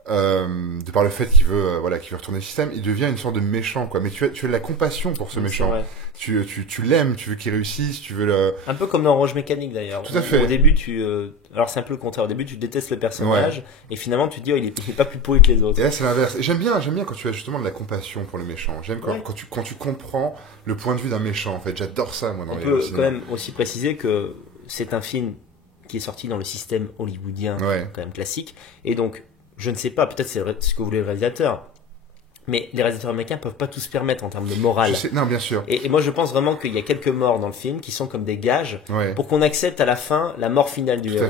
de par le fait qu'il veut, qu'il veut retourner le système, il devient une sorte de méchant, quoi. Mais tu as de la compassion pour ce méchant. Tu l'aimes, tu veux qu'il réussisse, tu veux le... Un peu comme dans Orange Mécanique d'ailleurs. Tout à fait. Au début, alors c'est un peu le contraire. Au début, tu détestes le personnage et finalement, tu te dis, il est pas plus pourri que les autres. Et là, c'est l'inverse. Et j'aime bien quand tu as justement de la compassion pour le méchant. J'aime quand tu comprends le point de vue d'un méchant, en fait. J'adore ça, moi, dans les films. On peut quand même aussi préciser que c'est un film qui est sorti dans le système hollywoodien, quand même classique. Et donc, je ne sais pas, peut-être c'est ce que voulait le réalisateur. Mais les réalisateurs américains peuvent pas tout se permettre en termes de morale. Non, bien sûr. Et moi, je pense vraiment qu'il y a quelques morts dans le film qui sont comme des gages pour qu'on accepte à la fin la mort finale du héros.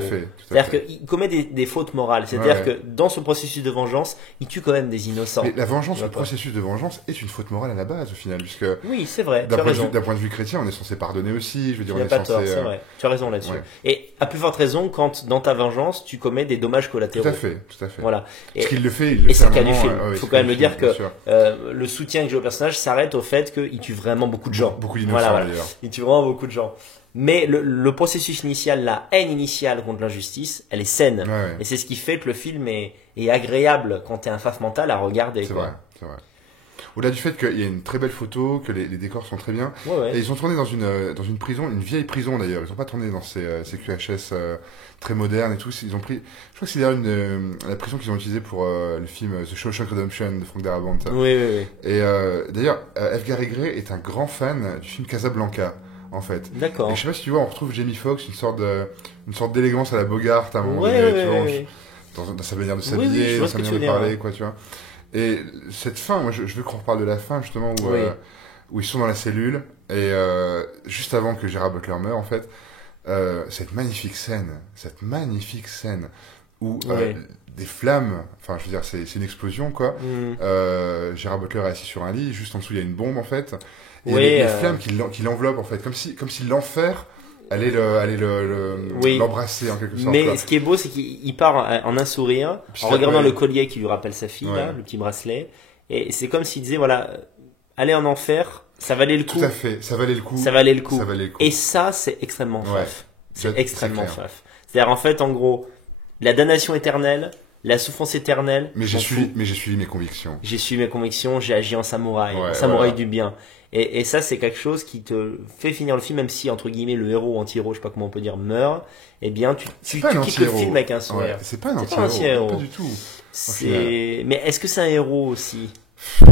C'est-à-dire qu'il commet des fautes morales. C'est-à-dire que dans ce processus de vengeance, il tue quand même des innocents. Mais la vengeance, le processus de vengeance est une faute morale à la base, au final, puisque... Oui, c'est vrai. D'un point de vue chrétien, on est censé pardonner aussi. Je veux dire, on est censé... tort, c'est vrai. Tu as raison là-dessus. Et à plus forte raison, quand dans ta vengeance, tu commets des dommages collatéraux. Tout à fait. Voilà. Parce qu'il le fait, et c'est le cas du film. Il faut quand même le dire que le soutien que j'ai au personnage s'arrête au fait qu'il tue vraiment beaucoup de gens. Beaucoup d'innocents d'ailleurs. Il tue vraiment beaucoup de gens. Mais le processus initial, la haine initiale contre l'injustice, elle est saine. Et c'est ce qui fait que le film est agréable quand t'es un faf mental à regarder. C'est vrai. Au-delà du fait qu'il y a une très belle photo, que les décors sont très bien. Et ils ont tourné dans une prison, une vieille prison d'ailleurs. Ils n'ont pas tourné dans ces QHS très modernes et tout. Ils ont pris, je crois que c'est d'ailleurs la prison qu'ils ont utilisée pour le film The Shawshank Redemption de Frank Darabont. Oui. Et d'ailleurs, F. Gary Gray est un grand fan du film Casablanca. En fait. D'accord. Et je sais pas si tu vois, on retrouve Jamie Foxx, une sorte d'élégance à la Bogart à un moment donné, dans sa manière de s'habiller, dans sa manière de parler, quoi, tu vois. Et cette fin, moi, je veux qu'on reparle de la fin, justement, où ils sont dans la cellule, et juste avant que Gerard Butler meure, en fait, cette magnifique scène, où des flammes, enfin, je veux dire, c'est une explosion, quoi. Gerard Butler est assis sur un lit, juste en dessous, il y a une bombe, en fait. Et il y a des flammes qui l'enveloppent, en fait, comme si l'enfer allait l'embrasser, en quelque sorte. Mais ce qui est beau, c'est qu'il part en un sourire, en regardant le collier qui lui rappelle sa fille, là, le petit bracelet. Et c'est comme s'il disait, voilà, aller en enfer, ça valait le coup. Tout à fait, ça valait le coup. Et ça, c'est extrêmement faf. C'est extrêmement faf. C'est-à-dire, en fait, en gros, la damnation éternelle, la souffrance éternelle. Mais j'ai suivi mes convictions. J'ai agi en samouraï du bien. Et ça, c'est quelque chose qui te fait finir le film, même si, entre guillemets, le héros ou anti-héros, je sais pas comment on peut dire, meurt. Eh bien, tu quittes le film avec un sourire. C'est pas un anti-héros. Pas du tout. Mais est-ce que c'est un héros aussi?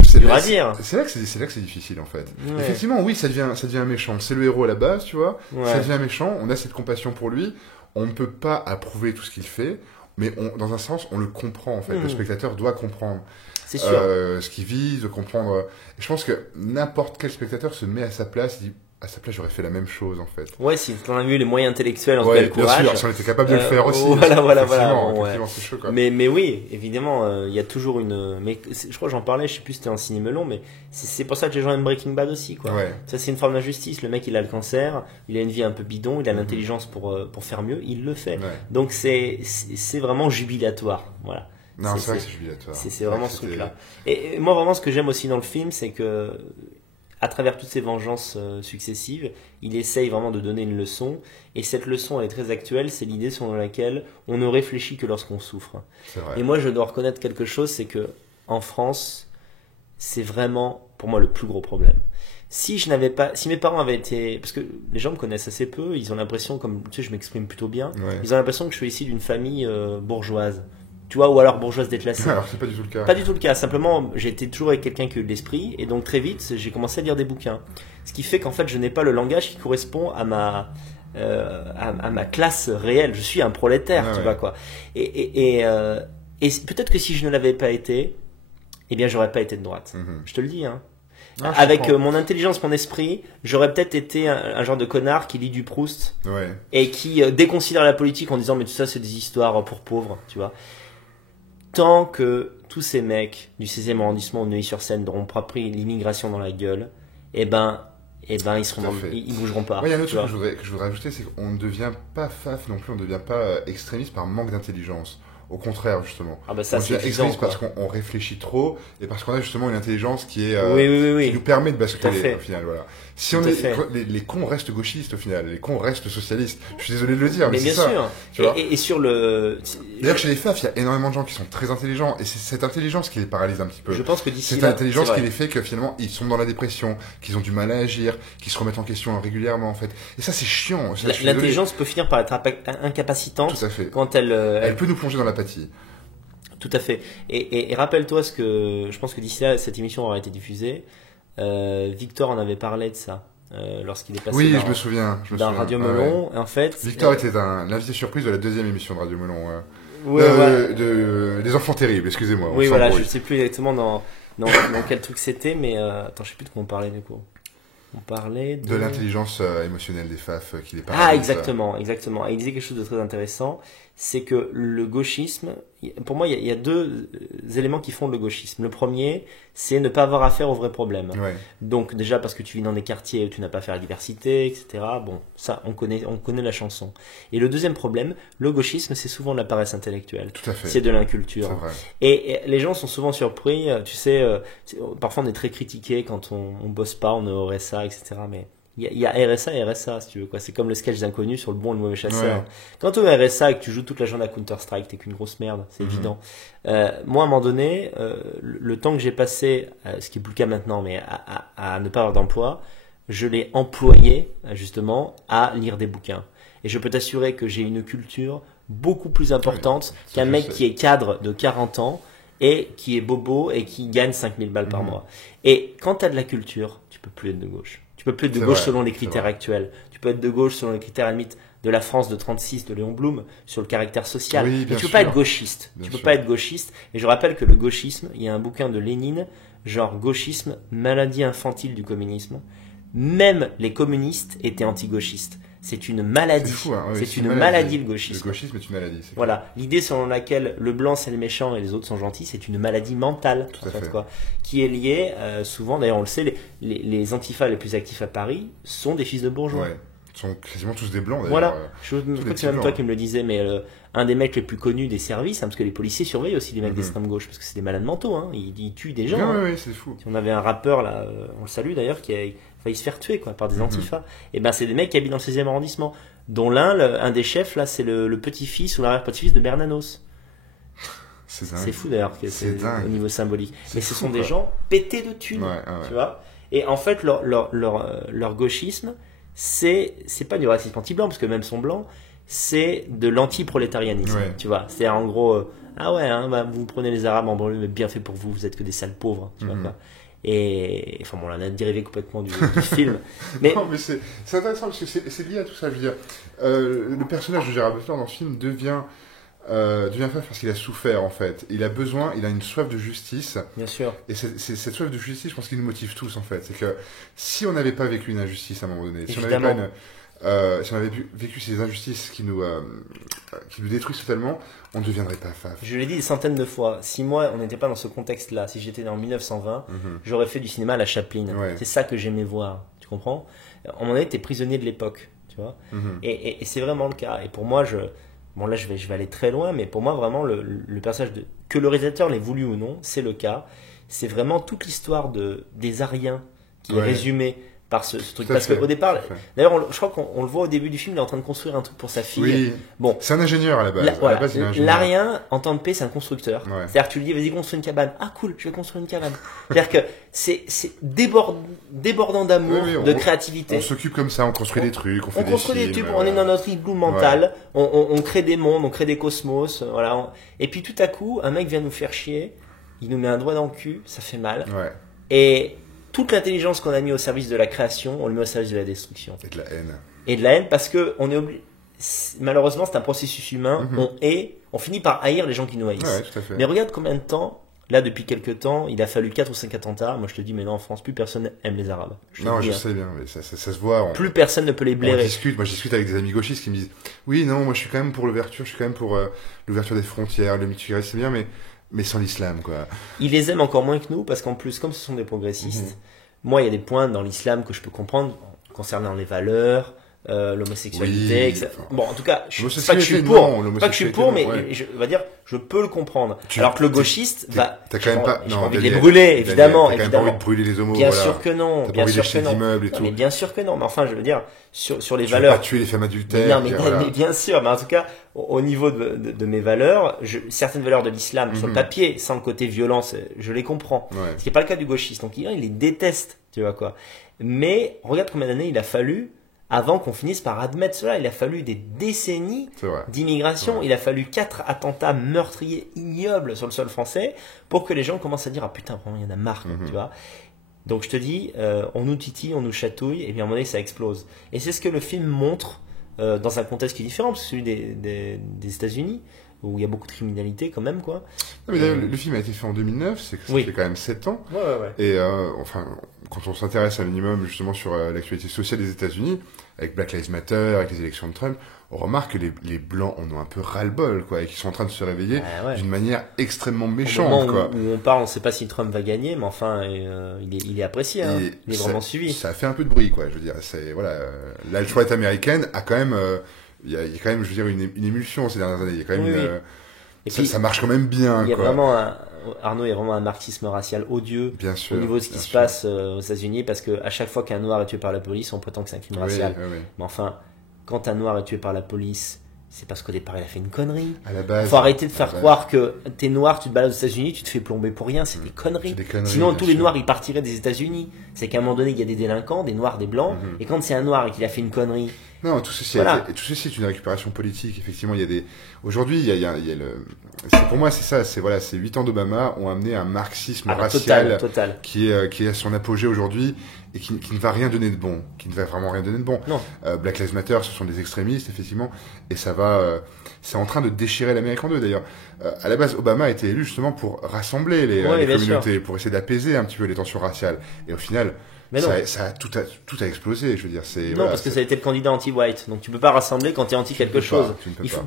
C'est dur à dire. C'est là que c'est difficile, en fait. Effectivement, oui, ça devient méchant. C'est le héros à la base, tu vois. Ça devient méchant. On a cette compassion pour lui. On ne peut pas approuver tout ce qu'il fait. Mais dans un sens, on le comprend, en fait. Le spectateur doit comprendre. C'est sûr. Ce qu'il vise, comprendre. Et je pense que n'importe quel spectateur se met à sa place, il dit, à sa place, j'aurais fait la même chose, en fait. Ouais, si on a vu les moyens intellectuels, en tout cas le courage. Bien sûr, si on était capable de le faire aussi. Voilà. C'est chaud, quoi. Mais oui, évidemment, il y a toujours mais je crois que j'en parlais, je sais plus si c'était un ciné melon, mais c'est pour ça que les gens aiment Breaking Bad aussi, quoi. Ça, c'est une forme d'injustice. Le mec, il a le cancer, il a une vie un peu bidon, il a l'intelligence pour faire mieux, il le fait. Donc c'est vraiment jubilatoire, voilà. Non, c'est vrai que c'est jubilatoire. C'est vraiment ce truc-là. Et moi, vraiment, ce que j'aime aussi dans le film, c'est que, à travers toutes ces vengeances successives, il essaye vraiment de donner une leçon. Et cette leçon, elle est très actuelle. C'est l'idée selon laquelle on ne réfléchit que lorsqu'on souffre. C'est vrai. Et moi, je dois reconnaître quelque chose, c'est que en France, c'est vraiment, pour moi, le plus gros problème. Si mes parents avaient été, parce que les gens me connaissent assez peu, ils ont l'impression, comme tu sais, je m'exprime plutôt bien, ils ont l'impression que je suis issu d'une famille bourgeoise. Tu vois, ou alors bourgeoise déclassée. Alors, c'est pas du tout le cas. Pas du tout le cas. Simplement, j'ai été toujours avec quelqu'un qui a eu de l'esprit, et donc très vite, j'ai commencé à lire des bouquins. Ce qui fait qu'en fait, je n'ai pas le langage qui correspond à ma classe réelle. Je suis un prolétaire, tu vois, quoi. Et peut-être que si je ne l'avais pas été, eh bien, j'aurais pas été de droite. Je te le dis, hein. Non, avec mon intelligence, mon esprit, j'aurais peut-être été un genre de connard qui lit du Proust et qui déconsidère la politique en disant mais tout ça c'est des histoires pour pauvres, tu vois. Tant que tous ces mecs du 16e arrondissement de Neuilly-sur-Seine n'auront pas pris l'immigration dans la gueule, ils bougeront pas. Il y a un autre truc que je voudrais ajouter, c'est qu'on ne devient pas faf non plus, on ne devient pas extrémiste par manque d'intelligence. Au contraire, justement. Ah bah ça, On c'est devient évident, extrémiste parce quoi. qu'on réfléchit trop et parce qu'on a justement une intelligence qui est Oui. qui nous permet de Tout à basculer fait. au final. Voilà. Si Tout on à est fait. les cons restent gauchistes au final, les cons restent socialistes. Je suis désolé de le dire, mais Mais c'est bien ça. sûr. Tu vois. Et sur le. D'ailleurs, chez les FAF, il y a énormément de gens qui sont très intelligents et c'est cette intelligence qui les paralyse un petit peu. Je pense que d'ici C'est là. l'intelligence c'est qui vrai. les fait que finalement ils sont dans la dépression, qu'ils ont du mal à agir, qu'ils se remettent en question régulièrement en fait. Et ça c'est chiant. Ça, je suis désolé. L'intelligence peut finir par être incapacitante Tout à fait. quand elle, Elle peut nous plonger dans l'apathie. Tout à fait. Et rappelle-toi ce que je pense que d'ici là, cette émission aura été diffusée. Victor en avait parlé de ça lorsqu'il est passé Oui, dans, je me souviens. dans Radio Ouais, ouais. Melon. En fait, Victor était l'invité surprise de la deuxième émission de Radio Melon. ouais, voilà. Des enfants terribles, excusez-moi. on Oui, voilà, je s'embrouille. sais plus exactement dans quel truc c'était, mais attends, je sais plus de quoi on parlait du coup. On parlait De l'intelligence émotionnelle des FAF qui les Ah, paralyse. exactement. Et il disait quelque chose de très intéressant, c'est que le gauchisme, pour moi, il y a deux éléments qui font le gauchisme. Le premier, c'est ne pas avoir affaire aux vrais problèmes. Ouais. Donc déjà parce que tu vis dans des quartiers où tu n'as pas affaire à la diversité, etc. Bon, ça, on connaît la chanson. Et le deuxième problème, le gauchisme, c'est souvent de la paresse intellectuelle. Tout à fait. C'est de l'inculture. C'est vrai. Et les gens sont souvent surpris, tu sais, parfois on est très critiqué quand on bosse pas, on est au RSA, etc. Mais il y a RSA et RSA, si tu veux, quoi. C'est comme le sketch d'inconnu sur le bon et le mauvais chasseur. Ouais. Quand tu es au RSA et que tu joues toute la journée à Counter-Strike, t'es qu'une grosse merde, c'est évident. Moi, à un moment donné, le temps que j'ai passé, ce qui est plus le cas maintenant, mais à ne pas avoir d'emploi, je l'ai employé, justement, à lire des bouquins. Et je peux t'assurer que j'ai une culture beaucoup plus importante ça, qu'un je mec sais. qui est cadre de 40 ans et qui est bobo et qui gagne 5000 balles par Mhm. mois. Et quand tu as de la culture, tu peux plus être de gauche. Tu peux plus être de C'est gauche vrai, selon les c'est critères vrai. actuels. Tu peux être de gauche selon les critères à la limite de la France de 36 de Léon Blum sur le caractère social. Oui, Mais bien tu peux sûr. pas être gauchiste. Bien Tu peux sûr. pas être gauchiste. Et je rappelle que le gauchisme, il y a un bouquin de Lénine, genre gauchisme, maladie infantile du communisme. Même les communistes étaient anti-gauchistes. C'est une maladie. C'est fou, hein. Oui, c'est une maladie le Le gauchisme. gauchisme est une maladie. c'est Voilà, l'idée selon laquelle le blanc c'est le méchant et les autres sont gentils, c'est une maladie mentale, Tout à en fait, fait. quoi, qui est liée souvent, d'ailleurs on le sait, les antifas les plus actifs à Paris sont des fils de clair. bourgeois. Ouais. Ils sont quasiment tous des blancs d'ailleurs. Voilà, je des crois que c'est petits même toi blancs. qui me le disais, mais un des mecs les plus connus des services, hein, parce que les policiers surveillent aussi les mecs Mhm. d'extrême gauche, parce que c'est des malades mentaux, hein, ils tuent des gens. Ouais, hein. ouais, ouais, c'est fou. Si on avait un rappeur là, on le salue d'ailleurs, qui a failli se faire tuer quoi, par des Mhm. antifas, et ben c'est des mecs qui habitent dans le 16e arrondissement, dont un des chefs là, c'est le petit-fils ou l'arrière-petit-fils de Bernanos. C'est dingue. C'est fou d'ailleurs que C'est c'est dingue. au niveau symbolique. C'est Mais ce fou, sont des quoi. gens pétés de thunes, Ouais, ouais. tu vois. Et en fait, leur gauchisme, c'est pas du racisme anti-blanc, parce que même son blanc, c'est de l'anti-prolétarianisme, Ouais. tu vois. C'est en gros, ah ouais, hein, bah, vous prenez les Arabes en banlieue, mais bien fait pour vous, vous êtes que des sales pauvres, tu vois Mhm. quoi. Et enfin bon, là, on a dérivé complètement du film. Mais Non, mais c'est intéressant parce que c'est lié à tout ça. Je veux dire, le personnage de Gérard Butler dans ce film devient faf parce qu'il a souffert en fait. Il a une soif de justice. bien sûr, Et cette soif de justice, je pense qu'il nous motive tous en fait. C'est que si on n'avait pas vécu une injustice à un moment donné, si on n'avait Évidemment. pas si on avait vécu ces injustices qui nous détruisent totalement, on ne deviendrait pas faf. je l'ai dit des centaines de fois, si moi on n'était pas dans ce contexte-là, si j'étais dans 1920, Mhm. j'aurais fait du cinéma à la Chaplin. Ouais. C'est ça que j'aimais voir, tu comprends? À un moment donné, t'es prisonnier de l'époque, tu vois? Mhm. Et c'est vraiment le cas. Et pour moi, bon là je vais aller très loin, mais pour moi vraiment le personnage que le réalisateur l'ait voulu ou non, c'est le cas. C'est vraiment toute l'histoire des Ariens qui est Ouais. résumée par ce truc. Tout à Parce fait, qu'au départ, tout à fait. d'ailleurs, je crois qu'on le voit au début du film, il est en train de construire un truc pour sa fille. Oui, Bon, c'est un ingénieur à la base. voilà, À la base, il est ingénieur. l'Arien, en temps de paix, c'est un constructeur. Ouais. C'est-à-dire que tu lui dis, vas-y, construis une cabane. Ah, cool, je vais construire une cabane. C'est-à-dire que c'est débordant d'amour, Oui, oui, de créativité. On s'occupe comme ça, on construit des trucs, on fait On des construit des films, tubes, on est dans notre igloo mental, on crée des mondes, on crée des cosmos, voilà. Et puis tout à coup, un mec vient nous faire chier, il nous met un doigt dans le cul, ça fait mal. Ouais, Et toute l'intelligence qu'on a mis au service de la création, on le met au service de la destruction. et de la haine. Et de la haine parce que on est malheureusement, c'est un processus humain, Mhm. on finit par haïr les gens qui nous haïssent. Ouais, tout à fait. Mais regarde combien de temps, là depuis quelques temps, il a fallu 4 ou 5 attentats. Moi je te dis, mais non, en France, plus personne aime les Arabes. Je te le Non, dis, je hein. sais bien, mais ça se voit. Plus personne ne peut les On blairer. discute, moi je discute avec des amis gauchistes qui me disent oui, non, moi je suis quand même pour l'ouverture, je suis quand même pour l'ouverture des frontières, le multiculturalisme, c'est bien, mais sans l'islam, quoi. Ils les aiment encore moins que nous parce qu'en plus, comme ce sont des progressistes, moi il y a des points dans l'islam que je peux comprendre concernant les valeurs, l'homosexualité, Oui, etc. enfin, Bon, en tout cas, je pas que je suis l'homosexualité, pour, non, pas que je suis l'homosexualité, pour, mais non, ouais. on va dire, je peux le comprendre. Alors que le gauchiste va, T'as quand même pas, j'ai non, pas envie de les Daniel, brûler, Daniel, évidemment, t'as quand même pas évidemment. envie de brûler les homos, Bien voilà. sûr que non, T'as bien pas envie sûr d'acheter que non. d'immeubles et Non, tout. mais bien sûr que non. Mais enfin, je veux dire, sur les Tu veux valeurs. pas tuer les femmes adultères. Non, mais, voilà. mais bien sûr, mais en tout cas, au niveau de mes valeurs, certaines valeurs de l'islam sur le papier, sans le côté violence, je les comprends. Ouais. Ce qui n'est pas le cas du gauchiste. Donc il les déteste, tu vois quoi. Mais regarde combien d'années il a fallu avant qu'on finisse par admettre cela. Il a fallu des décennies C'est vrai. d'immigration. Ouais. Il a fallu 4 attentats meurtriers ignobles sur le sol français pour que les gens commencent à dire ah putain vraiment il y en a marre, tu vois. Donc je te dis, on nous titille, on nous chatouille, et bien à un moment donné ça explose. Et c'est ce que le film montre dans un contexte qui est différent, parce que celui des États-Unis, où il y a beaucoup de criminalité quand même, quoi. Non, mais d'ailleurs, le film a été fait en 2009, c'est que ça Oui. fait quand même 7 ans. Ouais. Et enfin, quand on s'intéresse un minimum justement sur l'actualité sociale des États-Unis, avec Black Lives Matter, avec les élections de Trump, on remarque que les Blancs en ont un peu ras-le-bol, quoi, et qu'ils sont en train de se réveiller Ouais. d'une manière extrêmement Au méchante, moment quoi. où on parle, on ne sait pas si Trump va gagner, mais enfin, il est apprécié, hein. Et Il est vraiment suivi. Ça a fait un peu de bruit, quoi. Je veux dire, c'est voilà, l'alt-right américaine a quand même, il y a quand même, je veux dire, une émulsion ces dernières années. Il y a quand même, Oui. Et puis, ça marche quand même bien, il y a quoi. vraiment Arnaud, il y a vraiment un marxisme racial odieux Bien sûr. au niveau de ce qui se passe aux États-Unis, parce que à chaque fois qu'un noir est tué par la police, on prétend que c'est un crime racial. Oui. Mais enfin, quand un noir est tué par la police, c'est parce qu'au départ il a fait une connerie. À la base. Faut arrêter de faire à la base. croire que t'es noir, tu te balades aux États-Unis, tu te fais plomber pour rien, c'est des conneries. C'est des conneries, Sinon bien tous les sûr. noirs ils partiraient des États-Unis. C'est qu'à un moment donné il y a des délinquants, des noirs, des blancs, et quand c'est un noir et qu'il a fait une connerie, Non, tout ceci, Voilà. tout ceci est une récupération politique. Effectivement, il y a des. Aujourd'hui, il y a le. Pour moi, c'est ça. C'est voilà, ces 8 ans d'Obama ont amené un marxisme racial total. qui est à son apogée aujourd'hui et qui ne va rien donner de bon, qui ne va vraiment rien donner de bon. Non. Black Lives Matter, ce sont des extrémistes, effectivement, et ça va. C'est en train de déchirer l'Amérique en deux. D'ailleurs, à la base, Obama a été élu justement pour rassembler les bien communautés, pour essayer d'apaiser un petit peu les tensions raciales. Et au final. Mais non. Tout a explosé, je veux dire. Non, parce que ça a été le candidat anti-white. Donc tu peux pas rassembler quand tu es anti quelque chose.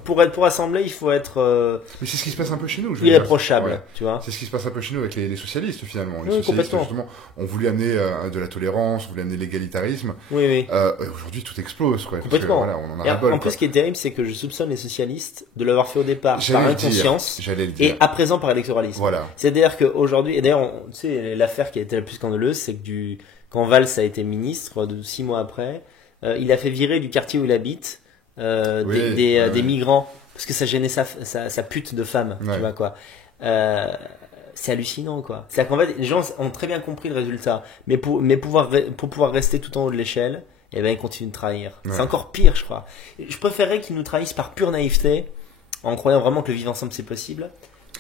Pour rassembler, il faut être Mais c'est ce qui se passe un peu chez nous. Je veux dire. irréprochable, Ouais. tu vois. C'est ce qui se passe un peu chez nous avec les socialistes finalement. Les Oui, socialistes complètement. justement ont voulu amener de la tolérance, ont voulu amener l'égalitarisme. Oui. Et aujourd'hui tout explose, quoi. Complètement. Parce que, voilà, on en a Et ras-le-bol, en plus, ce qui est terrible, c'est que je soupçonne les socialistes de l'avoir fait au départ par inconscience J'allais le dire. et à présent par électoralisme. Voilà. C'est-à-dire qu'aujourd'hui, et d'ailleurs, tu sais, l'affaire qui a été la plus scandaleuse, c'est que quand Valls a été ministre, 6 mois après, il a fait virer du quartier où il habite des migrants parce que ça gênait sa pute de femme, tu vois quoi. C'est hallucinant, quoi. C'est-à-dire qu'en fait, les gens ont très bien compris le résultat, mais pour pouvoir rester tout en haut de l'échelle, eh ben, ils continuent de trahir. Ouais. C'est encore pire, je crois. Je préférerais qu'ils nous trahissent par pure naïveté, en croyant vraiment que le vivre ensemble c'est possible,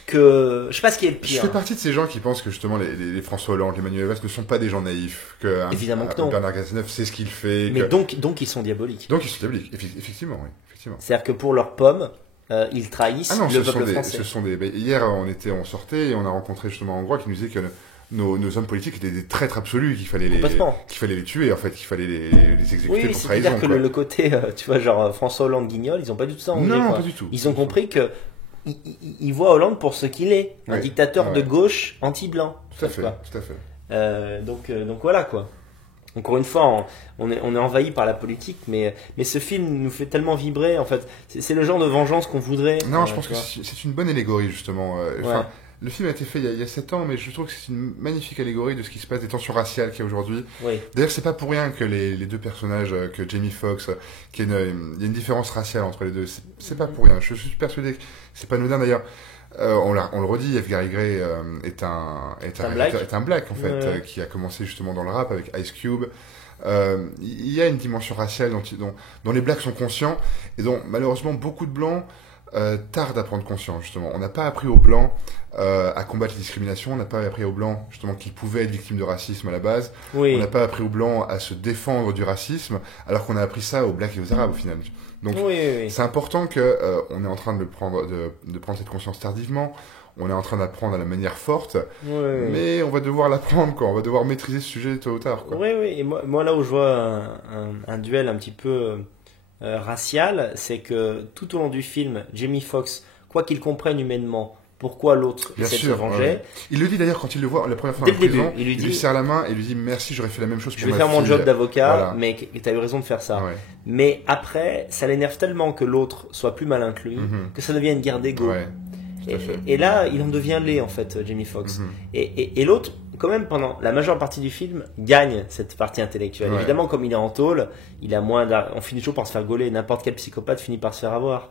que je sais pas ce qui est le Je pire. fais partie de ces gens qui pensent que justement les François Hollande, les Manuel Valls ne sont pas des gens naïfs, que Évidemment que non. Bernard Cazeneuve sait ce qu'il fait. Mais donc ils sont diaboliques. Donc ils sont diaboliques, effectivement, oui, effectivement. C'est-à-dire que pour leurs pommes, ils trahissent Ah non, le peuple français. Hier, on sortait et on a rencontré justement un Hongrois qui nous disait que nos hommes politiques étaient des traîtres absolus, qu'il fallait les tuer, en fait, qu'il fallait les exécuter Oui, pour c'est-à-dire trahison. que le côté, tu vois, genre François Hollande Guignol, ils ont pas du tout ça en Hongrie, Non, quoi. pas du tout. Ils ont compris que ils voient Hollande pour ce qu'il est, un Oui. dictateur Ouais. de gauche anti-blanc. Tout à fait, quoi. tout à fait. Donc voilà, quoi. Encore une fois, on est envahi par la politique, mais ce film nous fait tellement vibrer, en fait. C'est le genre de vengeance qu'on voudrait. Non, je pense tu que vois. c'est une bonne allégorie, justement. Enfin, Ouais. le film a été fait il y a 7 ans, mais je trouve que c'est une magnifique allégorie de ce qui se passe, des tensions raciales qu'il y a aujourd'hui. Oui. D'ailleurs, c'est pas pour rien que les deux personnages, que Jamie Foxx, il y a une différence raciale entre les deux. C'est pas pour rien. Je suis persuadé que c'est pas anodin d'ailleurs. On le redit, F. Gary Gray est un black en fait, Ouais. qui a commencé justement dans le rap avec Ice Cube. Il y a une dimension raciale dont les blacks sont conscients et dont malheureusement beaucoup de blancs tardent à prendre conscience justement. On n'a pas appris aux blancs à combattre les discriminations, on n'a pas appris aux blancs justement qu'ils pouvaient être victimes de racisme à la base, Oui. on n'a pas appris aux blancs à se défendre du racisme, alors qu'on a appris ça aux blacks et aux arabes au final. Donc Oui. c'est important que on est en train de prendre cette conscience tardivement. On est en train d'apprendre à la manière forte, Oui. mais on va devoir l'apprendre, quoi. On va devoir maîtriser ce sujet tôt ou tard, quoi. Oui. Et moi, là où je vois un duel un petit peu racial, c'est que tout au long du film, Jamie Foxx, quoi qu'il comprenne humainement, pourquoi l'autre Bien essaie de se sûr, venger. ouais. Il le dit d'ailleurs quand il le voit la première fois Dès en le début, prison. il lui dit serre la main et lui dit merci, j'aurais fait la même chose pour je vais ma faire mon fille. job d'avocat, Voilà. mais tu as eu raison de faire ça. Ouais. Mais après, ça l'énerve tellement que l'autre soit plus malin que lui, Mhm. que ça devient une guerre d'ego. Ouais. Tout à fait. Et là, il en devient laid en fait, Jamie Foxx. Mhm. Et l'autre, quand même, pendant la majeure partie du film, gagne cette partie intellectuelle. Ouais. Évidemment, comme il est en tôle, il a on finit toujours par se faire gauler. N'importe quel psychopathe finit par se faire avoir.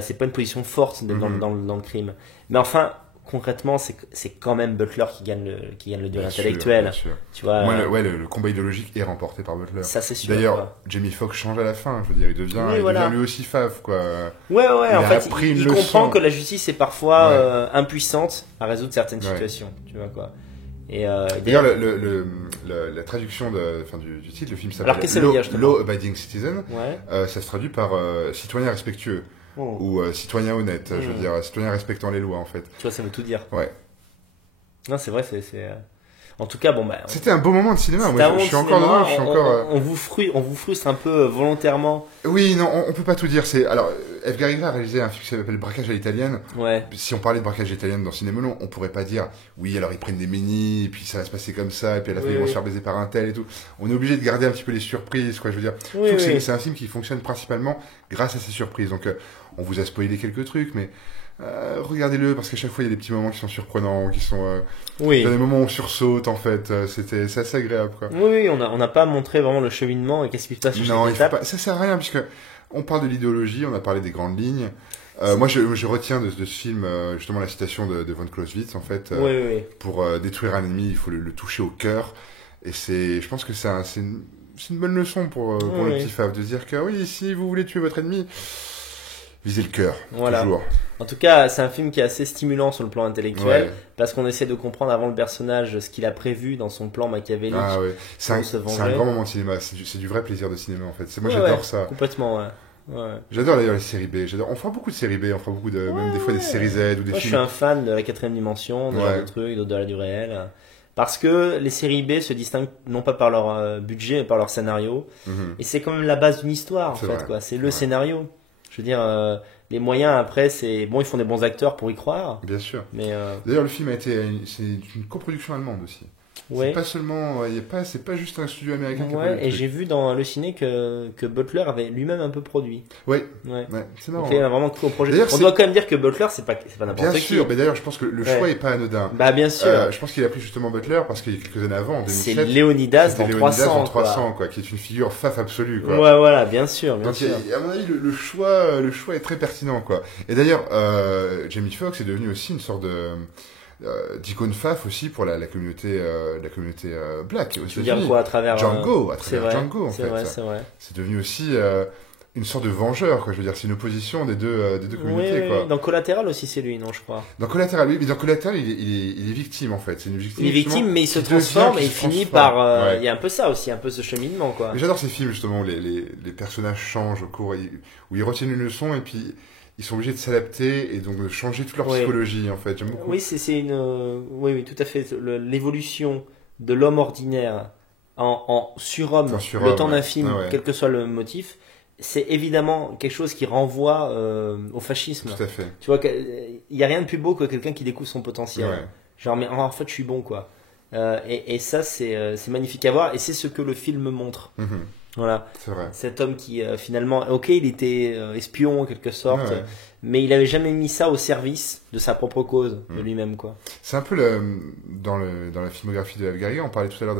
C'est pas une position forte dans le crime. Mais enfin, concrètement, c'est quand même Butler qui gagne le duel Bien sûr, intellectuel. bien sûr. Tu vois, Moi, le combat idéologique est remporté par Butler. ça c'est sûr. D'ailleurs, quoi. Jamie Foxx change à la fin. Je veux dire, il devient lui aussi fave, quoi. Ouais, Il en a fait, appris une il leçon. comprend que la justice est parfois Ouais. impuissante à résoudre certaines Ouais. situations. Tu vois quoi. Et D'ailleurs, la traduction du titre, le film Alors, s'appelle qu'est-ce que ça veut dire, justement Law Abiding Citizen. ouais. Ça se traduit par citoyen respectueux Oh. ou citoyen honnête. Je veux dire, citoyen respectant les lois, en fait. Tu vois, ça veut tout dire. Ouais. Non, c'est vrai, en tout cas, bon, bah. C'était un beau moment de cinéma. c'était Moi, un bon je suis cinéma. encore dedans. Je suis encore. On vous frustre un peu volontairement. Oui, non, on peut pas tout dire. Alors, F. Gary Gray a réalisé un film qui s'appelle Braquage à l'italienne. Ouais. Si on parlait de braquage italien dans Cinémolon, on pourrait pas dire oui, alors ils prennent des ménis, et puis ça va se passer comme ça, et puis à la fin Oui, ils vont oui. se faire baiser par un tel et tout. On est obligé de garder un petit peu les surprises, quoi. Je veux dire, je Oui, trouve que oui. c'est un film qui fonctionne principalement grâce à ces surprises. Donc, on vous a spoilé quelques trucs, mais regardez-le parce qu'à chaque fois il y a des petits moments qui sont surprenants, qui sont Oui. il y a des moments où on sursaute en fait. C'est assez agréable, quoi. Oui, on n'a pas montré vraiment le cheminement et qu'est-ce qui se passe sur Non, chaque il faut étape. pas. Ça sert à rien puisque on parle de l'idéologie, on a parlé des grandes lignes. Moi, je retiens de ce film justement la citation de von Clausewitz en fait. Oui. Pour détruire un ennemi, il faut le toucher au cœur. Et je pense que c'est une bonne leçon pour Oui. le petit Fave de dire que oui, si vous voulez tuer votre ennemi, visez le cœur. Voilà. Toujours. En tout cas, c'est un film qui est assez stimulant sur le plan intellectuel Ouais. parce qu'on essaie de comprendre avant le personnage ce qu'il a prévu dans son plan machiavélique. Ah ouais. C'est un, pour se c'est un venger. grand moment de cinéma. C'est du vrai plaisir de cinéma en fait. Moi, Ouais, j'adore ouais, ça. Complètement, ouais. Ouais. J'adore d'ailleurs les séries B. On fera beaucoup de séries B. On fera beaucoup même des fois des séries Z ou des Moi, je films. suis un fan de la quatrième dimension, de Ouais. genre de trucs, d'au-delà du réel. Parce que les séries B se distinguent non pas par leur budget, mais par leur scénario. Mhm. Et c'est quand même la base d'une histoire, en C'est fait, vrai. quoi. C'est le Ouais. scénario. Je veux dire, les moyens après, c'est bon, ils font des bons acteurs pour y croire, Bien sûr. mais D'ailleurs, le film c'est une coproduction allemande aussi. ouais. C'est pas seulement, c'est pas juste un studio américain qui a Ouais, produit et le j'ai vu dans le ciné que Butler avait lui-même un peu produit. truc. Ouais, Ouais. ouais, c'est Donc marrant. il a vraiment cru au projet. D'ailleurs, On c'est- doit quand même dire que Butler, c'est pas n'importe Bien qui. sûr, mais d'ailleurs, je pense que le Ouais. choix est pas anodin. Bah bien sûr. Je pense qu'il a pris justement Butler parce qu'il y a quelques années avant, en C'est 2007, Léonidas c'était dans Léonidas 300. en 300, quoi, qui est une figure faf absolue, quoi. Ouais, voilà, bien sûr, bien Donc, sûr. à mon avis, le choix est très pertinent, quoi. Et d'ailleurs, Jamie Foxx est devenu aussi une sorte d'icône faf aussi pour la communauté black aux Tu veux dire États-Unis. quoi à travers Django, à c'est travers vrai, Django, en c'est fait. vrai, c'est vrai. C'est devenu aussi une sorte de vengeur, quoi. Je veux dire, c'est une opposition des deux Oui, communautés, oui, quoi. oui. Dans Collatéral aussi, c'est lui, non, je crois. Dans Collateral, oui, mais dans Collateral, il est victime, en fait. C'est une victime. Il est victime, justement, mais il se qui devient, transforme qui et il se finit transforme. par. Ouais. Il y a un peu ça aussi, un peu ce cheminement, quoi. Mais j'adore ces films, justement, où les personnages changent au cours, où ils retiennent une leçon et puis ils sont obligés de s'adapter et donc de changer toute leur Ouais. psychologie, en fait. J'aime beaucoup. Oui, c'est une. Oui, tout à fait. L'évolution de l'homme ordinaire en surhomme, En surhomme, le temps d'un ouais. film, Ah ouais. quel que soit le motif, c'est évidemment quelque chose qui renvoie au fascisme. Tout à fait. Tu vois, il n'y a rien de plus beau que quelqu'un qui découvre son potentiel. Ouais. Genre, mais en fait, je suis bon, quoi. Et ça, c'est magnifique à voir, et c'est ce que le film montre. Mhm. Voilà. C'est vrai. Cet homme qui, finalement, ok, il était espion en quelque sorte, Ouais. mais il avait jamais mis ça au service de sa propre cause, de Mhm. lui-même, quoi. C'est un peu dans la filmographie de F. on parlait tout à l'heure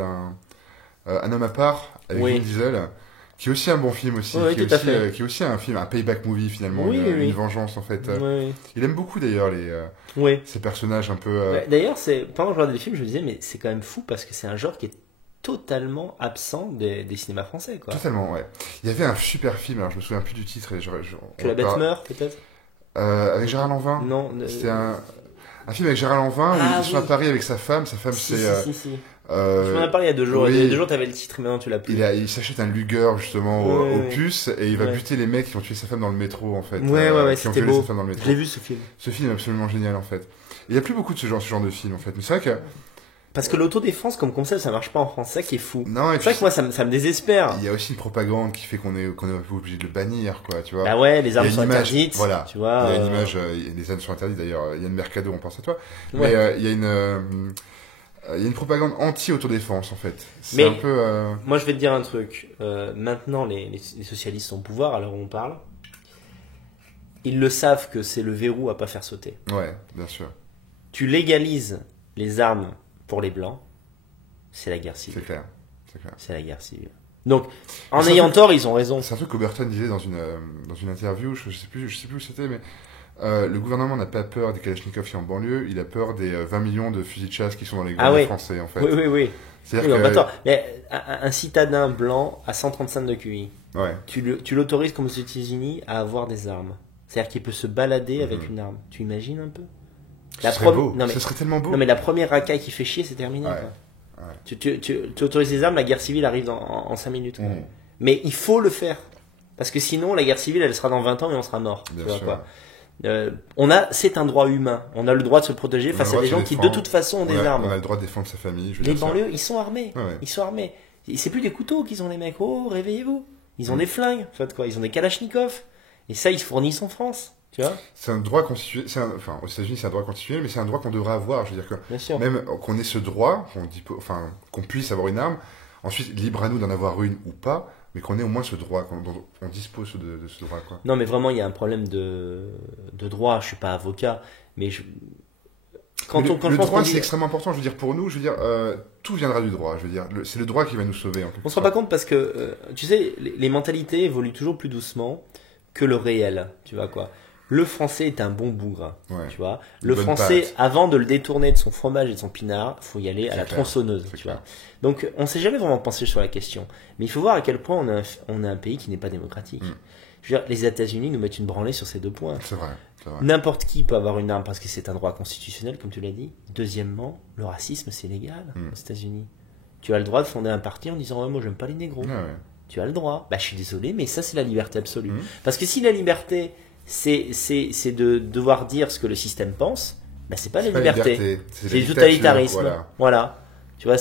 Un homme à part avec Oui. Vin Diesel, qui est aussi un bon film aussi, Oui, qui, est tout à aussi, fait. qui est aussi un film, un payback movie finalement, Oui, oui, oui. une vengeance en fait. Oui. Il aime beaucoup d'ailleurs Oui. ces personnages un peu. Ouais, d'ailleurs, pendant que je regardais le film, je me disais, mais c'est quand même fou parce que c'est un genre qui est totalement absent des cinémas français, quoi. Totalement, ouais. Il y avait un super film, alors je me souviens plus du titre. Que la bête meurt, peut-être avec Gérard Lanvin. Non. C'était un film avec Gérard Lanvin où Ah, ils sont à oui. Paris avec sa femme. Sa femme, Si, c'est. si. Je m'en ai parlé il y a 2 jours. oui. Il y a 2 jours, t'avais le titre, mais maintenant tu l'as plus. Il s'achète un Luger justement Ouais, au ouais. puce et il va Ouais. buter les mecs qui ont tué sa femme dans le métro en fait. Ouais, qui ont c'était violé beau. sa femme dans le métro. Je l'ai vu ce film. Ce film est absolument génial en fait. Il n'y a plus beaucoup de ce genre de film en fait. Mais c'est vrai que Parce que l'autodéfense comme concept, ça marche pas en France, c'est ça qui est fou. Non, et C'est vrai que moi, ça me désespère. il y a aussi une propagande qui fait qu'on est obligé de le bannir, quoi, tu vois. Bah ouais, les Il y a armes une sont image, interdites, voilà. tu vois. Il y a une image, les armes sont interdites d'ailleurs. Il y a une Mercado, on pense à toi. Ouais. Mais il y a une propagande anti-autodéfense en fait. C'est Mais- un peu. Moi, je vais te dire un truc. Maintenant, les socialistes sont au pouvoir, à l'heure où on parle. Ils le savent que c'est le verrou à pas faire sauter. Ouais, bien sûr. Tu légalises les armes pour les blancs, c'est la guerre civile. C'est clair. C'est clair. C'est la guerre civile. Donc, en C'est un ayant truc- tort, ils ont raison. C'est un truc qu'Oberton disait dans une interview. Je sais plus où c'était, mais le gouvernement n'a pas peur des Kalachnikov qui sont en banlieue. Il a peur des 20 millions de fusils de chasse qui sont dans les Ah greniers oui. français en fait. Oui, oui, oui. Oui, C'est-à-dire on que. va tort. Mais un citadin blanc à 135 de QI, Ouais. tu l'autorises comme aux États-Unis à avoir des armes. C'est-à-dire qu'il peut se balader avec Mhm. une arme. Tu imagines un peu? Ce serait prom- beau. Non, mais- Ce serait tellement beau. Non, mais la première racaille qui fait chier, c'est terminé. Ouais. quoi. Ouais. Tu autorises les armes, la guerre civile arrive en 5 minutes. quoi. Mhm. Mais il faut le faire. Parce que sinon, la guerre civile, elle sera dans 20 ans et on sera mort. Bien tu vois, sûr. quoi. C'est un droit humain. On a le droit de se protéger On a face le à des droit gens de se qui, de défendre. toute façon, ont des armes. On a le droit de défendre sa famille. Je veux Les dire ça. banlieues, ils sont armés. Ouais, ouais. Ils sont armés. Et c'est plus des couteaux qu'ils ont, les mecs. Oh, réveillez-vous. Ils ont Mm. des flingues. Faites quoi. Ils ont des kalachnikovs. Et ça, ils se fournissent en France. Tu vois? C'est un droit constitué. Enfin, aux États-Unis, c'est un droit constitutionnel, mais c'est un droit qu'on devrait avoir. Je veux dire que Bien sûr. même qu'on ait ce droit, qu'on puisse avoir une arme. Ensuite, libre à nous d'en avoir une ou pas, mais qu'on ait au moins ce droit, dont on dispose de ce droit, quoi. Non, mais vraiment, il y a un problème de droit. Je suis pas avocat, mais quand Mais je le pense droit, qu'on c'est dit- extrêmement important. Je veux dire, pour nous, je veux dire, tout viendra du droit. Je veux dire, c'est le droit qui va nous sauver. En quelque on se rend pas sorte. compte parce que, tu sais, les mentalités évoluent toujours plus doucement que le réel. Tu vois quoi? Le français est un bon bougre. Ouais. Tu vois? Une Le bonne français, pâte. avant de le détourner de son fromage et de son pinard, faut y aller à C'est la clair. tronçonneuse. C'est Tu clair. vois? Donc, on s'est jamais vraiment pensé sur la question. Mais il faut voir à quel point on a un pays qui n'est pas démocratique. Mm. Je veux dire, les États-Unis nous mettent une branlée sur ces deux points. C'est vrai. C'est vrai. N'importe qui peut avoir une arme parce que c'est un droit constitutionnel, comme tu l'as dit. Deuxièmement, le racisme, c'est légal Mm. aux États-Unis. Tu as le droit de fonder un parti en disant ouais, moi, j'aime pas les négros. Ouais, ouais. Tu as le droit. Bah, je suis désolé, mais ça, c'est la liberté absolue. Mm. Parce que si la liberté, c'est de devoir dire ce que le système pense, bah, c'est pas la C'est pas liberté. C'est C'est la du dictature, totalitarisme. Voilà. Voilà. Tu vois,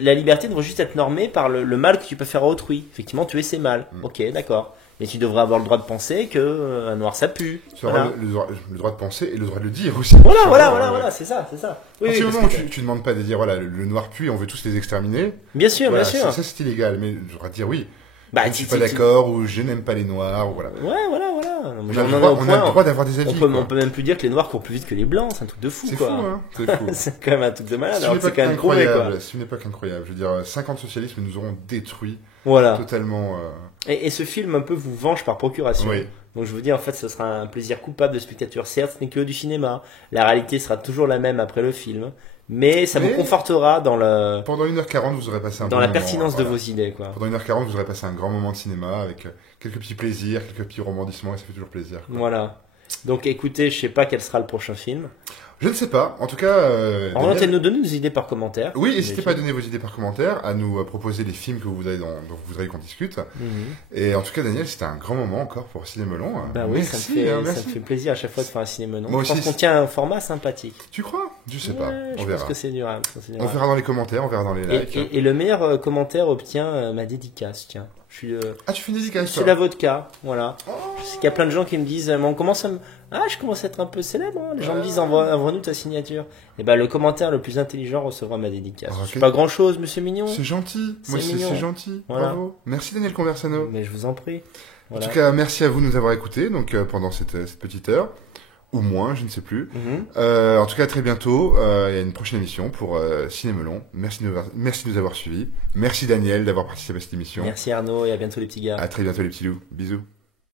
la liberté devrait juste être normée par le mal que tu peux faire à autrui. Effectivement, tuer, c'est mal. Mm. Ok, d'accord. Mais tu devrais avoir le droit de penser que un noir, ça pue. Tu auras Voilà. le droit de penser et le droit de le dire aussi. Voilà, Sûrement, voilà, ouais. c'est ça. Oui, À oui, partir du parce moment où que- tu demandes pas de dire, voilà, le noir pue, on veut tous les exterminer. Bien sûr, Voilà, bien sûr. Ça, c'est illégal, mais je devrais dire oui. Bah, Je ne suis pas d'accord, ou je n'aime pas les noirs, ou voilà. Ouais, voilà. Non, mais On a on le en est droit, au on a point, le droit d'avoir des avis. on peut même plus dire que les noirs courent plus vite que les blancs. C'est un truc de fou, C'est fou, quoi. hein. C'est fou. C'est quand même un truc de malade. C'est Alors une que c'est époque quand même prouvé, quoi. incroyable. C'est une époque incroyable. Je veux dire, 50 socialismes nous auront détruits Voilà. totalement. Et ce film un peu vous venge par procuration. Oui. Donc je vous dis, en fait, ce sera un plaisir coupable de spectateur. Certes, ce n'est que du cinéma. La réalité sera toujours la même après le film. Mais ça vous Mais- confortera dans Pendant 1h40, vous aurez passé un dans bon la moment, pertinence de voilà. vos idées, quoi. Pendant 1h40, vous aurez passé un grand moment de cinéma avec quelques petits plaisirs, quelques petits rebondissements, et ça fait toujours plaisir. Quoi. Voilà. Donc écoutez, je sais pas quel sera le prochain film. Je ne sais pas. En tout cas, Orientez-nous, donnez nos idées par commentaire. oui, n'hésitez pas à donner vos idées par commentaire, à nous proposer les films que dont vous voudriez qu'on discute. Mhm. Et en tout cas, Daniel, c'était un grand moment encore pour Ciné Melon. Bah oui, merci, ça merci. me fait plaisir à chaque fois de faire un cinéma. Moi Je pense aussi, qu'on tient un format sympathique. Tu crois? Je sais pas. Ouais, On je verra. pense que c'est durable. On verra dans les commentaires, on verra dans les likes. Et le meilleur commentaire obtient ma dédicace, tiens. Je suis Ah, tu fais une dédicace, c'est toi la vodka, voilà. Je sais qu'il y a plein de gens qui me disent, mais on commence à me... Ah, je commence à être un peu célèbre, hein. Les gens me disent, envoie-nous ta signature. Et ben, le commentaire le plus intelligent recevra ma dédicace. Ah, Je suis ok. pas grand chose, mais c'est mignon. C'est gentil. Moi, C'est mignon. c'est gentil. Voilà. Bravo. Merci, Daniel Conversano. Mais je vous en prie. Voilà. En tout cas, merci à vous de nous avoir écoutés donc, pendant cette petite heure. Ou moins, je ne sais plus. Mhm. En tout cas, à très bientôt. Il y a une prochaine émission pour Ciné Melon. Merci de nous avoir suivis. Merci Daniel d'avoir participé à cette émission. Merci Arnaud et à bientôt les petits gars. À très bientôt les petits loups. Bisous.